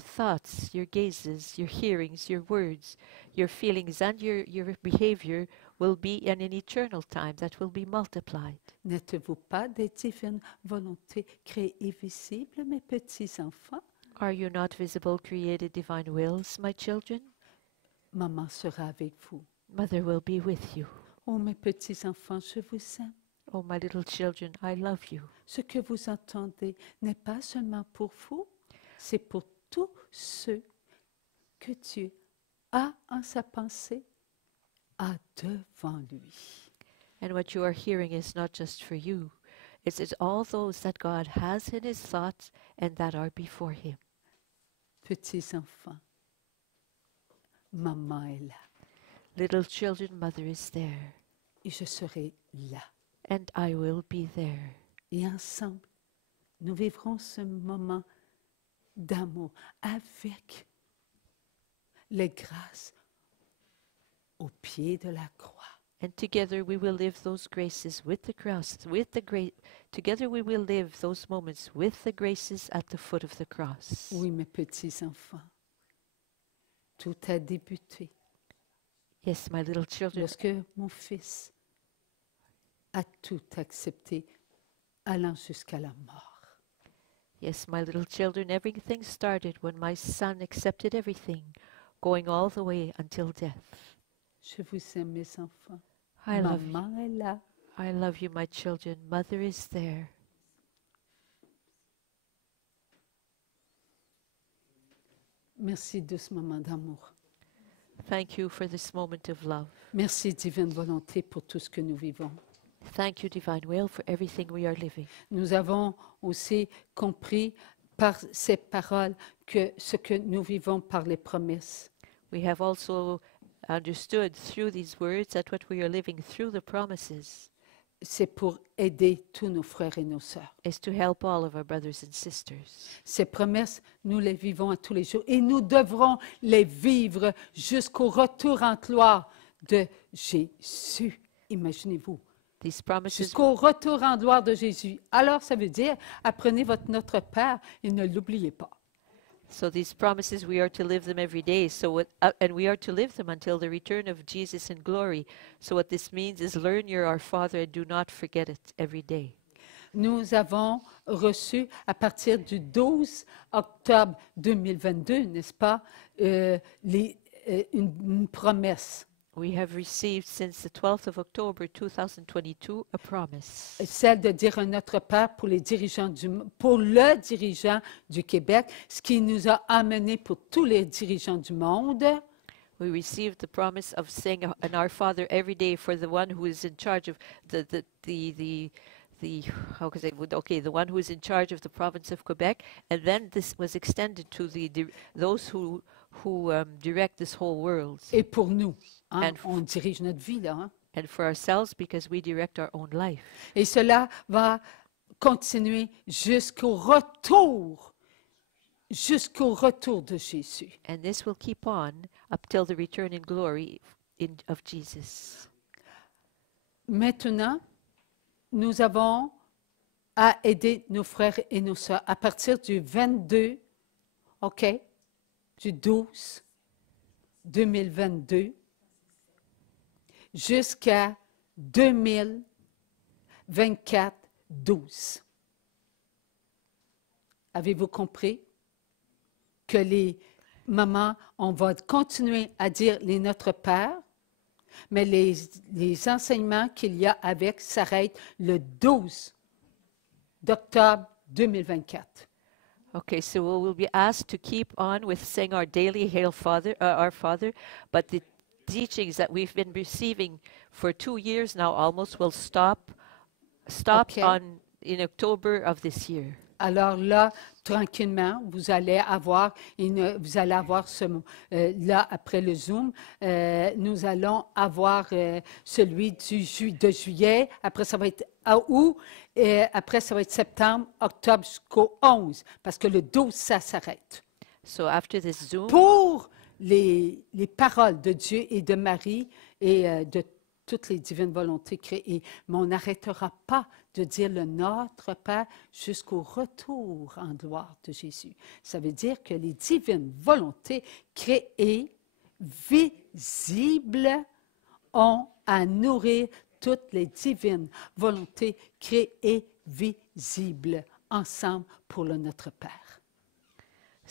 thoughts, your gazes, your hearings, your words, your feelings, and your behavior will be in an eternal time that will be multiplied. N'êtes-vous pas des divines volontés créées et visibles, mes petits enfants? Are you not visible, created divine wills, my children? Maman sera avec vous. Mother will be with you. Oh, mes petits enfants, je vous aime. Oh, my little children, I love you. Ce que vous entendez n'est pas seulement pour vous, c'est pour tous ceux que Dieu a en sa pensée, a devant lui. And what you are hearing is not just for you. It's all those that God has in his thoughts and that are before him. Petits enfants, maman est là Little children, mother is there, et je serai là. and I will be there. Et ensemble, nous vivrons ce moment d'amour avec les grâces au pied de la croix. And together we will live those graces with the cross, together we will live those moments with the graces at the foot of the cross. Oui, mes petits enfants, tout a débuté Yes, my little children, lorsque mon fils a tout accepté, allant jusqu'à la mort. yes, my little children, everything started when my son accepted everything, going all the way until death. Je vous aime, mes enfants. I love you. Maman est là. I love you, my children. Mother is there. Merci de ce moment d'amour. Thank you for this moment of love. Merci, divine volonté, pour tout ce que nous vivons. Thank you, Divine Will, for everything we are living. Nous avons aussi compris par ces paroles que ce que nous vivons par les promesses. We have also understood through these words that what we are living through the promises C'est pour aider tous nos frères et nos sœurs. is to help all of our brothers and sisters. Ces promesses, nous les vivons à tous les jours et nous devrons les vivre jusqu'au retour en gloire de Jésus. Imaginez-vous, These promises, jusqu'au retour en gloire de Jésus. Alors, ça veut dire, apprenez votre Notre Père et ne l'oubliez pas. so these promises, we are to live them every day. And we are to live them until the return of Jesus in glory. So what this means is learn your Our Father and do not forget it every day. Nous avons reçu à partir du 12 octobre 2022, n'est-ce pas, une promesse. We have received since the 12th of October 2022 a promise. Celle de dire à notre Père pour le dirigeant du Québec, ce qui nous a amené pour tous les dirigeants du monde. We received the promise of saying an Our Father every day for the one who is in charge of the how can I say, the one who is in charge of the province of Quebec, and then this was extended to those who direct this whole world, Et pour nous, hein, And on dirige notre vie là. Hein. and for ourselves because we direct our own life. Et cela va continuer jusqu'au retour de Jésus. And this will keep on up till the return in glory of Jesus. Maintenant, nous avons à aider nos frères et nos sœurs à partir du 22, OK, du 12 2022 jusqu'à 2024 12. Avez-vous compris que les mamans, on va continuer à dire les Notre Père, mais les enseignements qu'il y a avec s'arrêtent le 12 d'octobre 2024. Okay, so we'll be asked to keep on with saying our daily Hail Father, Our Father, but the teachings that we've been receiving for 2 years now almost will stop Okay. in October of this year. Alors là, tranquillement, vous allez avoir là, après le Zoom, nous allons avoir celui de juillet, après ça va être à août, et après ça va être septembre, octobre jusqu'au 11, parce que le 12, ça s'arrête. So after this Zoom, Pour les paroles de Dieu et de Marie et de toutes les divines volontés créées, mais on n'arrêtera pas de dire le Notre Père jusqu'au retour en gloire de Jésus. Ça veut dire que les divines volontés créées, visibles, ont à nourrir toutes les divines volontés créées, visibles, ensemble pour le Notre Père.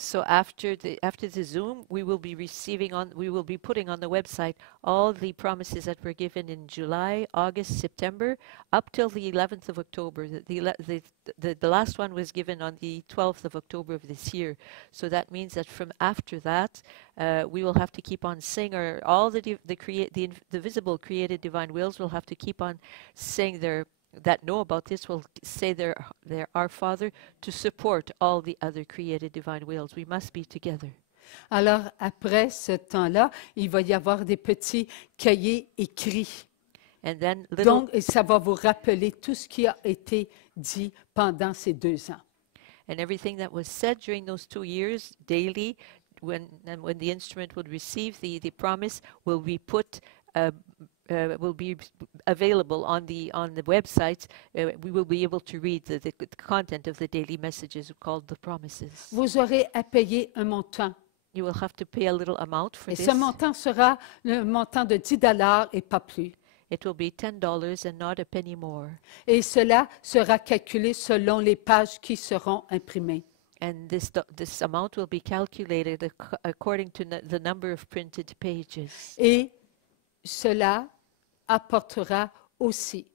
So after the Zoom, we will be putting on the website all the promises that were given in July, August, September, up till the 11th of October. The last one was given on the 12th of October of this year. So that means that from after that, we will have to keep on saying all the visible created divine wills will have to keep on saying that know about this will say their Our Father to support all the other created divine wills. We must be together. Alors, après ce temps-là, il va y avoir des petits cahiers écrits. And then Donc, ça va vous rappeler tout ce qui a été dit pendant ces 2 ans. and everything that was said during those 2 years daily, when the instrument would receive the promise, will be will be available on the website. We will be able to read the content of the daily messages called the promises. Vous aurez à payer un montant. You will have to pay a little amount for Et this. ce montant sera le montant de 10 $ et pas plus. It will be $10 and not a penny more. Et cela sera calculé selon les pages qui seront imprimées. And this amount will be calculated according to the number of printed pages. Et cela apportera aussi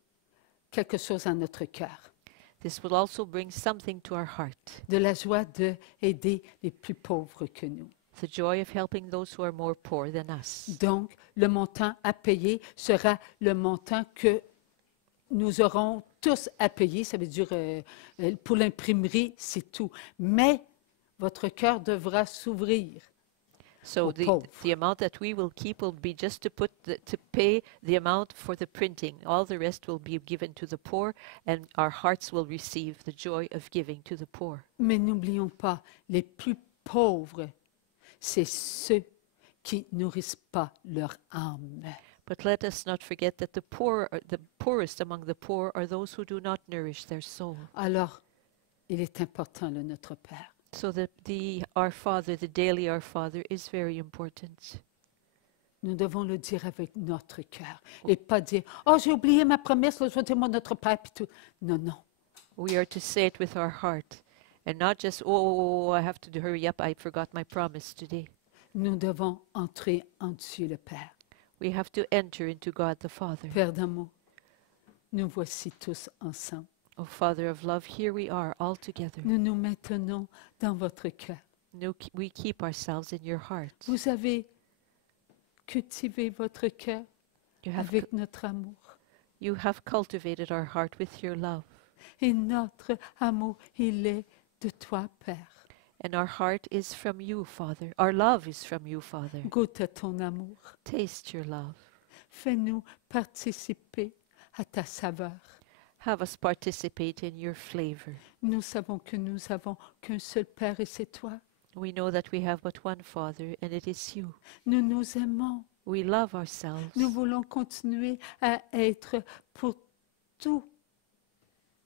quelque chose à notre cœur. This will also bring something to our heart. De la joie d'aider les plus pauvres que nous. The joy of helping those who are more poor than us. Donc, le montant à payer sera le montant que nous aurons tous à payer. Ça veut dire, pour l'imprimerie, c'est tout. Mais votre cœur devra s'ouvrir. So aux the pauvres. amount that we will keep will be just to pay the amount for the printing. All the rest will be given to the poor, and our hearts will receive the joy of giving to the poor. Mais n'oublions pas, les plus pauvres, c'est ceux qui nourrissent pas leur âme. But let us not forget that the poorest among the poor are those who do not nourish their soul. Alors, il est important, le Notre Père. So that Our Father, the daily Our Father, is very important. Nous devons le dire avec notre cœur et pas dire « Oh, j'ai oublié ma promesse, là, je vais dire mon Notre Père, puis tout. » Non, non. We are to say it with our heart and not just, oh, I have to hurry up, I forgot my promise today. Nous devons entrer en Dieu le Père. We have to enter into God the Father. Père d'amour, nous voici tous ensemble. Oh, Father of love, here we are all together. Nous nous maintenons dans votre cœur. We keep ourselves in your heart. Vous avez cultivé votre cœur avec notre amour. You have cultivated our heart with your love. Et notre amour, il est de toi, Père. And our heart is from you, Father. Our love is from you, Father. Goûte à ton amour. Taste your love. Fais-nous participer à ta saveur. Have us participate in your flavor. Nous savons que nous avons qu'un seul Père et c'est toi. We know that we have but one Father, and it is you. Nous nous aimons. We love ourselves. Nous voulons continuer à être pour tous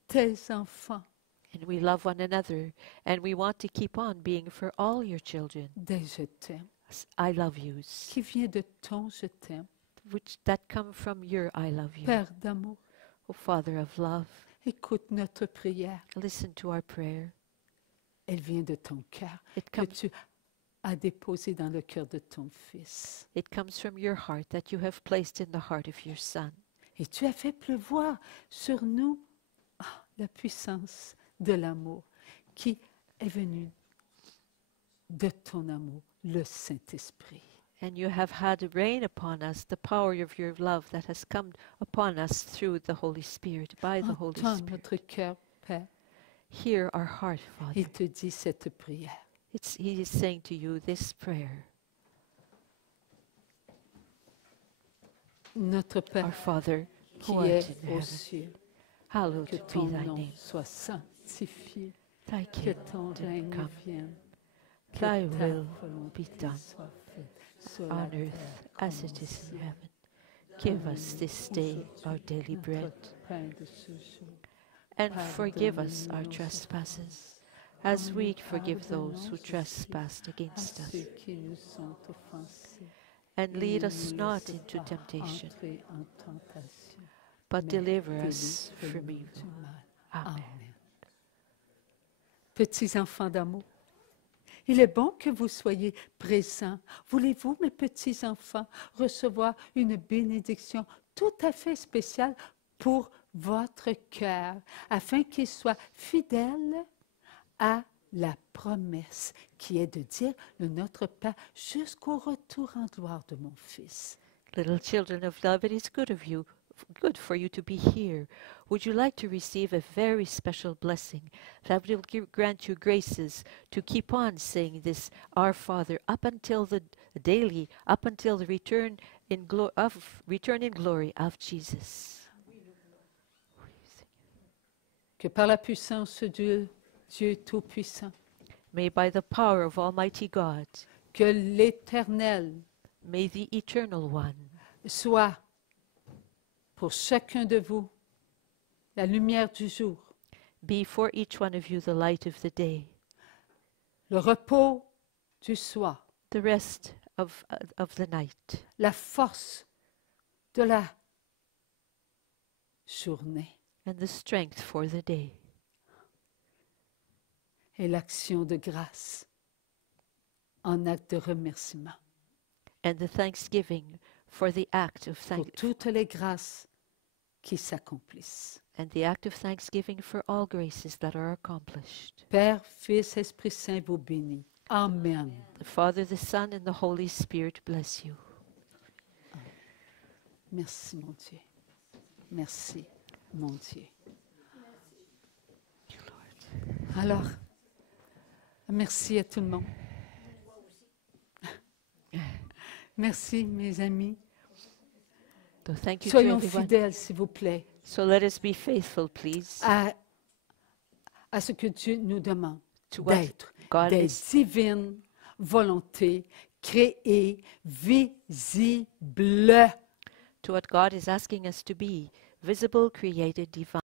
tes enfants. And we love one another, and we want to keep on being for all your children. Des je t'aime, I love yous, qui vient de ton je t'aime. that come from your I love you. Père d'amour, Oh, Father of love, écoute notre prière. listen to our prayer. Elle vient de ton cœur It que comes, tu as déposé dans le cœur de ton Fils. it comes from your heart that you have placed in the heart of your Son. Et tu as fait pleuvoir sur nous la puissance de l'amour qui est venue de ton amour, le Saint-Esprit. And you have had rain upon us the power of your love that has come upon us through the Holy Spirit, by the Holy Entends Spirit. notre cœur, Père. Hear our heart, Father. Il te dit cette prière. He is saying to you this prayer. Notre Père Our Father, qui who art est in aux heaven, cieux, hallowed que be ton thy nom name. soit sanctifié, Thy que ton kingdom règne come. vienne, que Thy ta will volonté be done soit faite sur on la earth terre as comme it au is in ciel. heaven. Give us this day our daily Notre bread, pain de ce jour. and forgive us our Pardonne-nous nos trespasses, as we forgive those who Pardonne-nous trespass à against us. ceux qui nous sont offensés. And Et lead ne us nous not laisse into pas temptation, entrer en tentation, but mais deliver us from délivre-nous evil. du mal. Amen. Amen. Petits enfants d'amour, Il est bon que vous soyez présents. Voulez-vous, mes petits-enfants, recevoir une bénédiction tout à fait spéciale pour votre cœur, afin qu'il soit fidèle à la promesse qui est de dire le Notre Père jusqu'au retour en gloire de mon Fils. Little children of love, it is good for you to be here. Would you like to receive a very special blessing that will grant you graces to keep on saying this Our Father up until the return in glory of Jesus? Que par la puissance de Dieu Tout-Puissant, May by the power of Almighty God, que l'Éternel may the Eternal One soit pour chacun de vous la lumière du jour, be for each one of you the light of the day, le repos du soir, the rest of the night, la force de la journée and the strength for the day, et l'action de grâce en acte de remerciement and the thanksgiving for the act of pour toutes les grâces qui s'accomplissent. and the act of thanksgiving for all graces that are accomplished. Père, Fils, Esprit Saint vous bénit. Amen. The Father, the Son, and the Holy Spirit bless you. Merci, mon Dieu. Merci, mon Dieu. Alors, merci à tout le monde. Merci, mes amis. So thank you to Soyons everyone. fidèles, s'il vous plaît, So let us be faithful, please, à ce que Dieu nous demande to what d'être God des is, divines volontés créées, visibles. to what God is asking us to be, visible, created, divine.